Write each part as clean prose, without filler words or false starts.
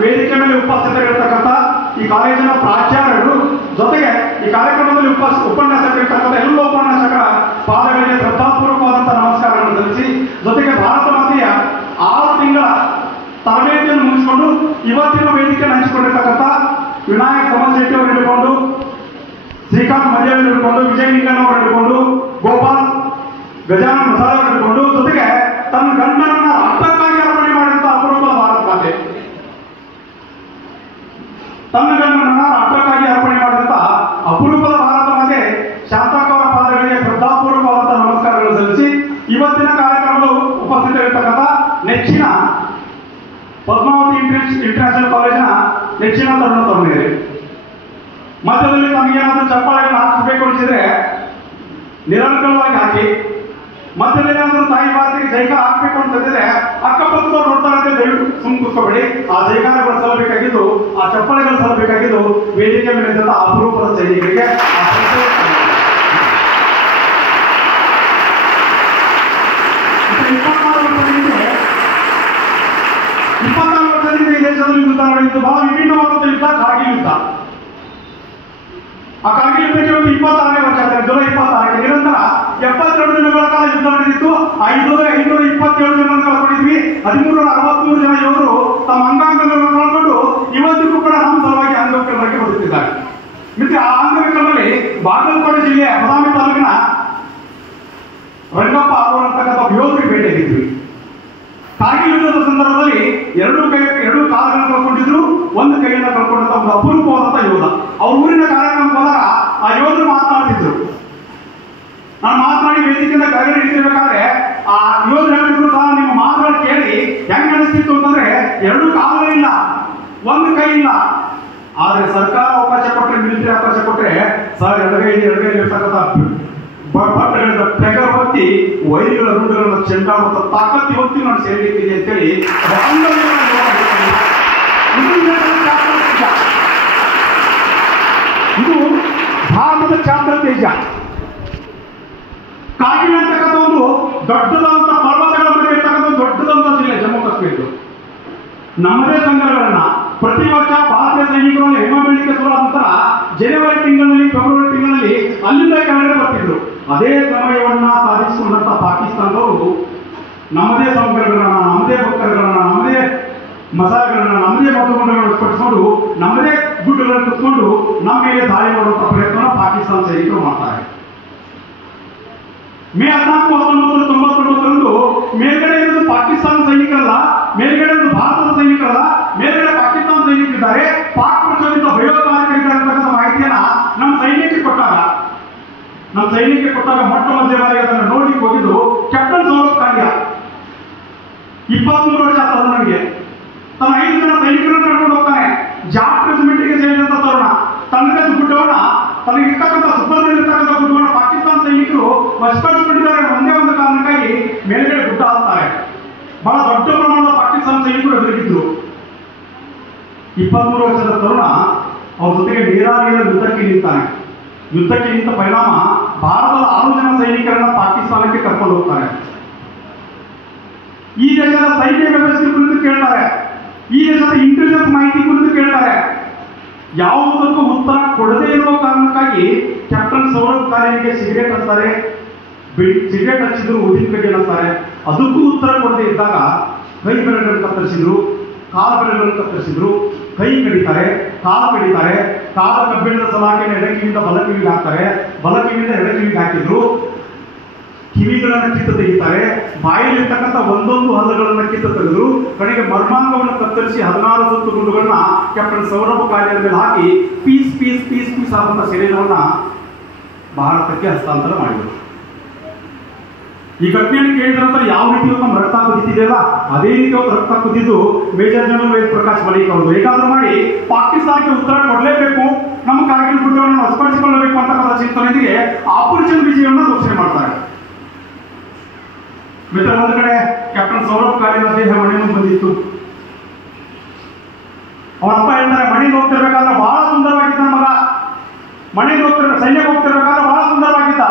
ವೇದಿಕೆ ಮೇಲೆ ಉಪಸ್ಥಿತರಿರತಕ್ಕಂಥ ಈ ಕಾಲೇಜಿನ ಪ್ರಾಚಾರ್ಯರು ಜೊತೆಗೆ ಈ ಕಾರ್ಯಕ್ರಮದಲ್ಲಿ ಉಪನ್ಯಾಸಕರಿರ್ತಕ್ಕಂಥ ಎಲ್ಲ ಉಪನ್ಯಾಸಕರ ಪಾದಗಳಿಗೆ ಶ್ರದ್ಧಾಪೂರ್ವಕವಾದಂತಹ ನಮಸ್ಕಾರಗಳನ್ನು ಸಲ್ಲಿಸಿ, ಜೊತೆಗೆ ಭಾರತ ಮಾತೆಯ 6 ತಿಂಗಳ ತರಬೇತಿಯನ್ನು ಮುಗಿಸಿಕೊಂಡು ಇವತ್ತಿನ ವೇದಿಕೆಯನ್ನು ಹಂಚಿಕೊಂಡಿರ್ತಕ್ಕಂಥ ವಿನಾಯಕ್ ಸಮಶೆಟ್ಟಿ ಅವರು ಹಿಡಿದುಕೊಂಡು, ಶ್ರೀಕಾಂತ್ ಮಧ್ಯ ಹಿಡಿದುಕೊಂಡು, ವಿಜಯ್ ನಿಂಗನ್ ಅವರು ಹಿಡಿದುಕೊಂಡು, ಗೋಪಾಲ್ ಗಜಾನನ್ ಮಸಾಲೆ ಅವರು ಹಿಡಿದುಕೊಂಡು, ಜೊತೆಗೆ ತನ್ನ ಗಂಡನನ್ನ ರಾಷ್ಟ್ರಕ್ಕಾಗಿ ಅರ್ಪಣೆ ಮಾಡಿದಂತಹ ಅಪರೂಪದ ಭಾರತ ಮಾತೆ, ತನ್ನ ಗಂಡನನ್ನ ರಾಷ್ಟ್ರಕ್ಕಾಗಿ ಅರ್ಪಣೆ ಮಾಡಿದಂತಹ ಅಪರೂಪದ ಭಾರತ ಮಾತೆ ಶಾಂತಕ್ಕ ಅವರ ಪಾದಗಳಿಗೆ ಶ್ರದ್ಧಾಪೂರ್ವಕವಾದಂತಹ ನಮಸ್ಕಾರಗಳನ್ನು ಸಲ್ಲಿಸಿ, ಇವತ್ತಿನ ಕಾರ್ಯಕ್ರಮದ ಉಪಸ್ಥಿತರಿರ್ತಕ್ಕಂಥ ನೆಚ್ಚಿನ ಪದ್ಮಾವತಿ ಇಂಟರ್ನ್ಯಾಷನಲ್ ಕಾಲೇಜಿನ ನೆಚ್ಚಿನ ತರುಣ ತರುಣಿಯರೇ, ಮಧ್ಯದಲ್ಲಿ ತಮಗೇನಾದ್ರೂ ಚಪ್ಪಾಳೆಗಳನ್ನು ಹಾಕಿಸ್ಬೇಕು ಅನಿಸಿದ್ರೆ ನಿರಂತರವಾಗಿ ಹಾಕಿ, ಮಧ್ಯದಲ್ಲಿ ಏನಾದ್ರೂ ತಾಯಿ ಭಾರತಿಗೆ ಜೈಕಾರ ಹಾಕ್ಬೇಕು ಅಂತಂದಿದ್ರೆ ಅಕ್ಕಪಕ್ಕದವ್ರು ನೋಡ್ತಾರೆ ಅಂತ ದಯವಿಟ್ಟು ಸುಮ್ಮನೆ ಕೂತ್ಕೋಬೇಡಿ. ಆ ಜೈಕಾರಗಳು ಸಲ್ಲಬೇಕಾಗಿದ್ದು, ಆ ಚಪ್ಪಾಳೆಗಳು ಸಲ್ಲಬೇಕಾಗಿದ್ದು ವೇದಿಕೆ ಮೇಲೆ ಅಪರೂಪದ ಸೈನಿಕರಿಗೆ. 24 ವರ್ಷದಿಂದ ಈ ದೇಶದಲ್ಲಿ ಯುದ್ಧ ನಡೆಯಿತು. ಬಹಳ ವಿಭಿನ್ನವಾದಂಥ ಯುದ್ಧ ಕಾರ್ಗಿಲ್ ಯುದ್ಧ. ಆ ಕಾರ್ಗಿಲ್ ಯುದ್ಧಕ್ಕೆ 26ನೇ ವರ್ಷ ಆಗಿದೆ. ಜುಲೈ 26ಕ್ಕೆ ನಿರಂತರ 72 ದಿನಗಳ ಕಾಲ ಯುದ್ಧ ನಡೆದಿತ್ತು. ಆ ಯುದ್ಧದಲ್ಲಿ 527 ಜನರನ್ನು ಕಳ್ಕೊಂಡಿದ್ವಿ. 1363 ಜನ ಯೋಧರು ತಮ್ಮ ಅಂಗಾಂಗಗಳನ್ನು ಕಳ್ಕೊಂಡು ಇವತ್ತಿಗೂ ಕೂಡ ನಮ್ಮ ಸಲುವಾಗಿ ಅಂಗವಿಕಲರಾಗಿ ಬದುಕಿದ್ದಾರೆ. ಮಿತ್ರ, ಆ ಅಂಗವಿಕಲರಲ್ಲಿ ಬಾಗಲಕೋಟೆ ಜಿಲ್ಲೆಯ ಬದಾಮಿ ತಾಲೂಕಿನ ರಂಗಪ್ಪ ಅವರು ಅಂತಕ್ಕಂಥ ಯೋಧರಿಗೆ ಭೇಟಿ ನೀಡಿದ್ವಿ. ಕಾರ್ಗಿಲ್ ಯುದ್ಧದ ಸಂದರ್ಭದಲ್ಲಿ 2 ಕಾಲುಗಳನ್ನು ಕಳ್ಕೊಂಡಿದ್ರು, 1 ಕೈಯನ್ನು ಕಳ್ಕೊಂಡಂತ ಒಂದು ಅಪರೂಪವಾದಂತ ಯೋಧ. ಅವ್ರ ಊರಿನ ಕಾರ್ಯಕ್ರಮಕ್ಕೆ ಹೋದಾಗ ಆ ಯೋಧರು ಮಾತನಾಡ್ತಿದ್ರು. ನಾನು ಮಾತನಾಡಿ ವೇದಿಕೆಯಿಂದ ಕೆಳಗಡೆ ಹಿಡಿತಿರ್ಬೇಕಾದ್ರೆ ಆ ಯೋಧರು ಹೇಳಿದ್ರು ಸಹ ನಿಮ್ಮ ಮಾತುಗಳು ಕೇಳಿ ಹೆಂಗ್ ಅನಿಸ್ತಿತ್ತು ಅಂತಂದ್ರೆ 2 ಕಾಲುಗಳಿಲ್ಲ, 1 ಕೈ ಇಲ್ಲ. ಆದ್ರೆ ಸರ್ಕಾರ ಅವಕಾಶ ಕೊಟ್ಟರೆ, ಮಿಲಿಟರಿ ಅವಕಾಶ ಕೊಟ್ಟರೆ ಸರ್ ಎಡಗೈ ಇರ್ತಕ್ಕಂಥ ಬಟ್ಟೆಗಳಿಂದ ಟೆಗರ್ ಹೊತ್ತಿ ವೈರಿಗಳ ರುಂಡಗಳನ್ನು ಚೆಂಡಾಡುವಂತ ತಾಕತ್ತು ಇವತ್ತು ನಾನು ಸೇರಲಿಕ್ಕಿದೆ ಅಂತೇಳಿ ಇದು ಭಾರತದ ಚಾಂದ್ರ ತೇಜ. ಕಾರ್ಗಿಲ್ ಅಂತಕ್ಕಂಥ ಒಂದು ದೊಡ್ಡದಂತ ಪರ್ವತಗಳ ಮಧ್ಯೆ ಇರ್ತಕ್ಕಂಥ ದೊಡ್ಡದಂತ ಜಿಲ್ಲೆ ಜಮ್ಮು ಕಾಶ್ಮೀರದ್ದು. ನಮ್ಮದೇ ಸಂಘಗಳನ್ನ ಪ್ರತಿ ವರ್ಷ ಭಾರತೀಯ ಸೈನಿಕರು ಹೆಮ್ಮ ಬೆಳಿಗ್ಗೆ ಶುರುವಾದ ನಂತರ ಜನವರಿ ತಿಂಗಳಲ್ಲಿ, ಫೆಬ್ರವರಿ ತಿಂಗಳಲ್ಲಿ ಅಲ್ಲಿಂದ ಕೆಳಗಡೆ ಬರ್ತಿದ್ರು. ಅದೇ ಸಮಯವನ್ನ ಸಾಧಿಸಿಕೊಂಡಂತ ಪಾಕಿಸ್ತಾನದವರು ನಮ್ಮದೇ ಸಂಘಗಳನ್ನ, ನಮ್ಮದೇ ಬಕ್ಕರ್ಗಳನ್ನ, ನಮ್ಮದೇ ಮಸಾಲೆಗಳನ್ನ, ನಮ್ಮದೇ ಮಧುಗುಂಡಗಳನ್ನು ಪಡಿಸಿಕೊಂಡು, ನಮ್ಮದೇ ಗುಡ್ಡಗಳನ್ನು ಕುತ್ಕೊಂಡು ನಮ್ಮ ಮೇಲೆ ದಾಳಿ ಮಾಡುವಂತ ಪ್ರಯತ್ನ ಪಾಕಿಸ್ತಾನ ಸೈನಿಕರು ಮಾಡ್ತಾರೆ. ಮೇ 14, 1999ರಂದು ಮೇಲ್ಗಡೆ ಇರೋದು ಪಾಕಿಸ್ತಾನ ಸೈನಿಕರಲ್ಲ, ಮೇಲ್ಗಡೆ ಇರೋದು ಭಾರತದ ಸೈನಿಕರಲ್ಲ, ಮೇಲ್ಗಡೆ ಪಾಕಿಸ್ತಾನ ಸೈನಿಕರಿದ್ದಾರೆ, ಪಾಕ್ ಪ್ರಚೋದಿತ ಭಯೋತ್ಪಾದಕರಿದ್ದಾರೆ ಅಂತಕ್ಕಂಥ ಮಾಹಿತಿಯನ್ನ ನಮ್ಮ ಸೈನ್ಯಕ್ಕೆ ಕೊಟ್ಟಾಗ ಮೊಟ್ಟ ಮೊದಲ ಬಾರಿಗೆ ಅದನ್ನು ನೋಡ್ಲಿಕ್ಕೆ ಹೋಗಿದ್ದು ಕ್ಯಾಪ್ಟನ್ ಸೌರಭ್ ಕಾಂಡ್ಯ. 23 ವರ್ಷ ಆದ ನನಗೆ ತನ್ನ 5 ಜನ ಸೈನಿಕರನ್ನು ಕರ್ಕೊಂಡು ಹೋಗ್ತಾನೆ. ಜಾಟ್ ರೆಜಿಮೆಂಟ್ಗೆ ಸೇರಿದಂತ ತರುಣ ತನ್ನದೇ ಗುಡ್ಡವನ್ನ, ತನಗಿರ್ತಕ್ಕಂಥ ಸುಬ್ಬರದಲ್ಲಿರ್ತಕ್ಕಂಥ ಗುಡ್ಡವನ್ನ ಪಾಕಿಸ್ತಾನ ಸೈನಿಕರು ವಶಪಡಿಸಿಕೊಂಡಿದ್ದಾರೆ. ಒಂದೇ ಒಂದು ಕಾರಣಕ್ಕಾಗಿ ಮೇಲ್ಗಡೆ ಗುಡ್ಡ ಹಾಕ್ತಾರೆ. ಬಹಳ ದೊಡ್ಡ ಪ್ರಮಾಣದ ಪಾಕಿಸ್ತಾನ ಸೈನಿಕರು ಎದುರಿಗಿದ್ರು. 23 ವರ್ಷದ ತರುಣ ಅವ್ರ ಜೊತೆಗೆ ನೇರಾಗಿರೋ ಯುದ್ಧಕ್ಕೆ ನಿಂತ ಪರಿಣಾಮ ಭಾರತದ 6 ಜನ ಸೈನಿಕರನ್ನ ಪಾಕಿಸ್ತಾನಕ್ಕೆ ಕರ್ಕೊಂಡು ಹೋಗ್ತಾರೆ. ಈ ದೇಶದ ಸೈನ್ಯ ವ್ಯವಸ್ಥೆ ಕುರಿತು ಕೇಳ್ತಾರೆ, ಈ ದೇಶದ ಇಂಟೆಲಿಜೆನ್ಸ್ ಮಾಹಿತಿ ಕುರಿತು ಕೇಳ್ತಾರೆ. ಯಾವುದಕ್ಕೂ ಉತ್ತರ ಕೊಡದೇ ಇರುವ ಕಾರಣಕ್ಕಾಗಿ ಕ್ಯಾಪ್ಟನ್ ಸೌರಭ್ ಕಾಲೇಜಿಗೆ ಸಿಗರೇಟ್ ಹಚ್ತಾರೆ, ಸಿಗರೇಟ್ ಹಚ್ಚಿದ್ರು ಉದಿನ ಕಡ್ಡಿ ಹಚ್ತಾರೆ. ಅದಕ್ಕೂ ಉತ್ತರ ಕೊಡದೇ ಇದ್ದಾಗ ಕೈ ಬೆರಳುಗಳನ್ನು ಕತ್ತರಿಸಿದ್ರು, ಕಾಲ ಬೆರಳುಗಳನ್ನು ಕತ್ತರಿಸಿದ್ರು, ಕೈ ಕಡಿತಾರೆ, ಕಾಲು ಕಡಿತಾರೆ. ಕಾಲ ಕಬ್ಬಿಣದ ಸಲಾಕೆಯನ್ನು ಎಡಕಿವಿಯಿಂದ ಬಲಕಿವಿಗೆ ಹಾಕ್ತಾರೆ, ಬಲಕಿವಿಯಿಂದ ಎಡಕಿವಿಗೆ ಹಾಕಿದ್ರು. ಕಿವಿಗಳನ್ನು ಕಿತ್ತು ತೆಗಿತಾರೆ, ಬಾಯಲ್ಲಿರ್ತಕ್ಕಂಥ ಒಂದೊಂದು ಹಲ್ಲುಗಳನ್ನು ಕಿತ್ತು ತೆಗೆದ್ರು. ಕಡೆಗೆ ಮರ್ಮಾಂಗವನ್ನು ಕತ್ತರಿಸಿ 16 ಸುತ್ತು ಗುಂಡುಗಳನ್ನ ಕ್ಯಾಪ್ಟನ್ ಸೌರಭ್ ಕಾಲೇಜಿನ ಮೇಲೆ ಹಾಕಿ ಪೀಸ್ ಪೀಸ್ ಪೀಸ್ ಪೀಸ್ ಆದಂಥ ಶರೀರವನ್ನ ಭಾರತಕ್ಕೆ ಹಸ್ತಾಂತರ ಮಾಡಿದರು. ಈ ಘಟನೆಯನ್ನು ಕೇಳಿದ ನಂತರ ಯಾವ ರೀತಿ ನಮ್ಮ ರಕ್ತ ಕುದಿತಿದೆಯಲ್ಲ ಅದೇ ರೀತಿ ಒಂದು ರಕ್ತ ಕುದಿದ್ದು ಮೇಜರ್ ಜನರಲ್ ವೇದ್ ಪ್ರಕಾಶ್ ಮಲಿಕ್ ಅವರು ಹೇಗಾದ್ರೂ ಮಾಡಿ ಪಾಕಿಸ್ತಾನಕ್ಕೆ ಉತ್ತರ ಕೊಡಲೇಬೇಕು, ನಮ್ಮ ಕಾರ್ಗಿಲ್ ಗುಡ್ಡವನ್ನು ವಶಪಡಿಸಿಕೊಳ್ಳಬೇಕು ಅಂತಕ್ಕಂಥ ಚಿಂತನೆಯೊಂದಿಗೆ ಆಪರೇಷನ್ ವಿಜಯವನ್ನು ಘೋಷಣೆ ಮಾಡ್ತಾರೆ. ಮಿತ್ರ, ಒಂದು ಕಡೆ ಕ್ಯಾಪ್ಟನ್ ಸೌರಭ್ ಕಾಲೇಜಿನ ದೇಹ ಮನೆ ಮುಂದೆ ಬಂದಿತ್ತು. ಅವರಪ್ಪ ಹೇಳ್ತಾರೆ, ಮನೆಗೆ ಹೋಗ್ತಿರ್ಬೇಕಾದ್ರೆ ಬಹಳ ಸುಂದರವಾಗಿದ್ದ ಮಗ, ಮನೆಗೆ ಸೈನ್ಯಕ್ಕೆ ಹೋಗ್ತಿರ್ಬೇಕಾದ್ರೆ ಬಹಳ ಸುಂದರವಾಗಿದ್ದ.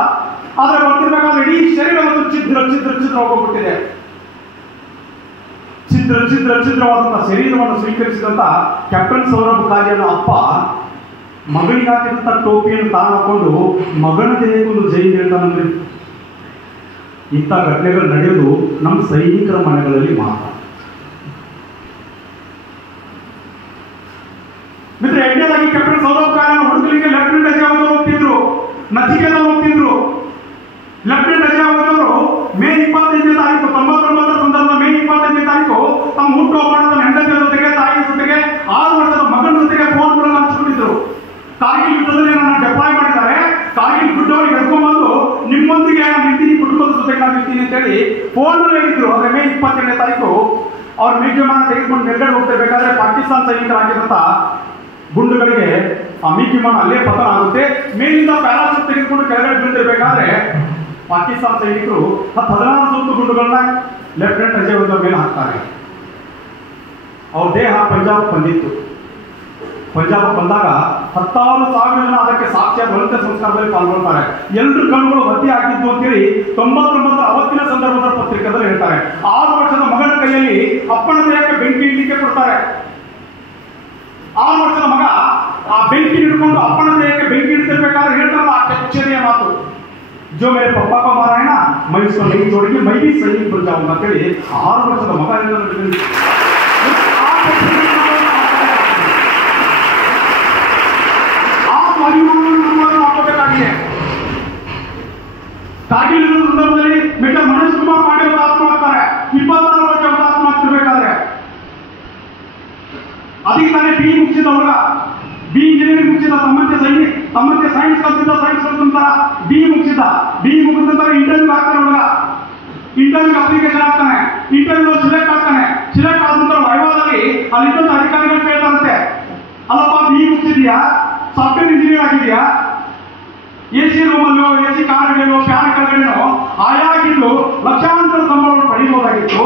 ಆದ್ರೆ ಬರ್ತಿರ್ಬೇಕಾದ್ರೆ ಇಡೀ ಶರೀರ ಛಿದ್ರ ಹೋಗ್ಬಿಟ್ಟಿದೆ. ಛಿದ್ರವಾದಂತಹ ಶರೀರವನ್ನು ಸ್ವೀಕರಿಸಿದಂತ ಕ್ಯಾಪ್ಟನ್ ಸೌರಭ್ ಕಾಲಿಯನ ಅಪ್ಪ ಮಗನಿಗೆ ಹಾಕಿದಂತ ಟೋಪಿಯನ್ನು ತಾನು ಹಾಕೊಂಡು ಮಗನ ದೇಹಕ್ಕೊಂದು ಜೈ ಹೇಳ್ತಾನಂದ್ರೆ ಇಂಥ ಘಟನೆಗಳು ನಡೆಯೋದು ನಮ್ಮ ಸೈನಿಕರ ಮನೆಗಳಲ್ಲಿ ಮಾತ್ರ. ಮಿತ್ರ, ಎರಡನೇದಾಗಿ ಕ್ಯಾಪ್ಟನ್ ಸೌರಭ್ ಕಾಲಿಯನ ಹುಡುಗರಿಗೆ ಲೆಫ್ಟಿನೆಂಟ್ ಅಜಯ್ ಅವರು ಹೋಗ್ತಿದ್ರು, ನಚಿಕೇತ ಹೋಗ್ತಿದ್ರು. ಲೆಫ್ಟಿನೆಂಟ್ ಅಜಯ್ ಅವರು ಮೇ 25ನೇ ತಾರೀಕು 99ರ ಸಂದರ್ಭ ಮೇ 25ನೇ ತಾರೀಕು ತಮ್ಮ ಹುಟ್ಟುಹಬ್ಬದ ಹೆಂಡತಿಯ ಜೊತೆಗೆ ತಾಯಿಯ ಜೊತೆಗೆ 6 ವರ್ಷದ ಮಗನ ಜೊತೆಗೆ ಫೋನ್ಗಳನ್ನು ಹಂಚಿಕೊಂಡಿದ್ರು. ಕಾರ್ಗಿಲ್ ಯುದ್ಧದಲ್ಲಿ ನನ್ನ ಡೆಪ್ಲಾಯ್ ಮಾಡಿದ್ದಾರೆ, ಕಾರ್ಗಿಲ್ ಗುಡ್ಡವರಿಗೆ ಕರ್ಕೊಂಡ್ಬಂದು ನಿಮ್ಮೊಂದಿಗೆ ನಾನು ಇರ್ತೀನಿ, ಕುಟುಂಬದ ಜೊತೆಗೆ ನಾನು ಇರ್ತೀನಿ ಅಂತೇಳಿ ಫೋನ್ನಲ್ಲಿ ಹೇಳಿದ್ರು. ಆದರೆ ಮೇ 22ನೇ ತಾರೀಕು ಅವ್ರ ಮೇಘಮಾನ ತೆಗೆದುಕೊಂಡು ನೆರಗಡೆ ಹೋಗ್ತಿರ್ಬೇಕಾದ್ರೆ ಪಾಕಿಸ್ತಾನ ಸೈನಿಕರಾಗಿದ್ದಂತ ಗುಂಡುಗಳಿಗೆ ಆ ಮೇಘಮಾನ ಅಲ್ಲೇ ಪತನ ಆಗುತ್ತೆ. ಮೇಲಿಂದ ಪ್ಯಾರಾಚೂಟ್ ತೆಗೆದುಕೊಂಡು ಕೆಳಗಡೆ ಬೀಳ್ತಿರ್ಬೇಕಾದ್ರೆ ಪಾಕಿಸ್ತಾನ ಸೈನಿಕರು 16 ಸುತ್ತು ಗುಂಡುಗಳನ್ನ ಲೆಫ್ಟಿನೆಂಟ್ ಅಜಯ್ ಅವರ ಮೇಲೆ ಹಾಕ್ತಾರೆ. ಅವ್ರ ದೇಹ ಪಂಜಾಬ್ ಬಂದಿತ್ತು. ಪಂಜಾಬ್ ಬಂದಾಗ 10,000 ಜನ ಅದಕ್ಕೆ ಸಾಕ್ಷಿಯಾಗಿ ಅಂತ್ಯ ಸಂಸ್ಕಾರದಲ್ಲಿ ಪಾಲ್ಗೊಳ್ತಾರೆ. ಎಲ್ಲರ ಕಣ್ಣುಗಳು ಒತ್ತಿ ಹಾಕಿದ್ದು ಅಂತೇಳಿ 99ರ ಅವತ್ತಿನ ಸಂದರ್ಭದ ಪತ್ರಿಕೆಯಲ್ಲಿ ಹೇಳ್ತಾರೆ. 6 ವರ್ಷದ ಮಗನ ಕೈಯಲ್ಲಿ ಅಪ್ಪನ ದೇಹಕ್ಕೆ ಬೆಂಕಿ ಇಡ್ಲಿಕ್ಕೆ ಕೊಡ್ತಾರೆ. 6 ವರ್ಷದ ಮಗ ಆ ಬೆಂಕಿ ಹಿಡ್ಕೊಂಡು ಅಪ್ಪನ ದೇಹಕ್ಕೆ ಬೆಂಕಿ ಇಡ್ತಿರ್ಬೇಕಾದ್ರೆ ಹೇಳ್ತಾರಲ್ಲ ಆ ಕೆಚ್ಚರಿಯ ಮಾತು, ಜೋ ಮೇರೆ ಪಪ್ಪಾ ಕೋ ಮಾರಾ ಹೈ ನಾ ಮೈ ಉಸ್ಕೋ ನಹೀ छोड़ूंगी, मैं भी सैनिक बन जाऊंगा ಅಂತೇಳಿ 6 ವರ್ಷದ ಮಗ ಹಾಕಬೇಕಾಗಿದೆ. ಕಾರ್ಗಿಲ್ ಸಂದರ್ಭದಲ್ಲಿ ಮೇಜರ್ ಮನೋಜ್ ಕುಮಾರ್ ಪಾಂಡೆ ಹುತಾತ್ಮ ಆಗ್ತಾರೆ. 26 ವರ್ಷ ಹುತಾತ್ಮ ಆಗ್ತಿರ್ಬೇಕಾದ್ರೆ ಅದಕ್ಕೆ ತಾನೇ ಬಿ ಮುಗಿಸಿದ ಹುಡುಗ, ಬಿ ಇಂಜಿನಿಯರಿಂಗ್ ಮುಗಿಸಿದ, ತಮ್ಮಂತೆ ಸೈನ್ಸ್ ಕಲ್ತಿದ್ದ, ಸೈನ್ಸ್ ಕಲ್ತಂತ ಬಿ ಮುಗಿಸಿದ. ಬಿ ಮುಗಿದ ಇಂಟರ್ವ್ಯೂ ಆಗ್ತಾನೆ ಹುಡುಗ, ಇಂಟರ್ವ್ಯೂ ಅಪ್ಲಿಕೇಶನ್ ಆಗ್ತಾನೆ, ಇಂಟರ್ವ್ಯೂ ಸಿಲೆಕ್ಟ್ ಆಗ್ತಾನೆ. ಸಿಲೆಕ್ಟ್ ಆದ ನಂತರ ವೈವಾದಲ್ಲಿ ಅಲ್ಲಿದ್ದಂತ ಅಧಿಕಾರಿಗಳು ಕೇಳ್ತಾರಂತೆ, ಅಲ್ಲಪ್ಪ ಬಿ ಮುಗಿಸಿದ್ಯಾ, ಸಾಫ್ಟ್ವೇರ್ ಇಂಜಿನಿಯರ್ ಆಗಿದೆಯಾ, ಎಸಿ ರೂಮಲ್ಲೋ ಎಸಿ ಕಾರ್ಗಳೋ ಫ್ಯಾನ್ ಕೆಳಗಡೆನೋ ಆಯಾಗಿದ್ದು ಲಕ್ಷಾಂತರ ಸಂಬಳವನ್ನು ಪಡೆಯಬಹುದಾಗಿತ್ತು,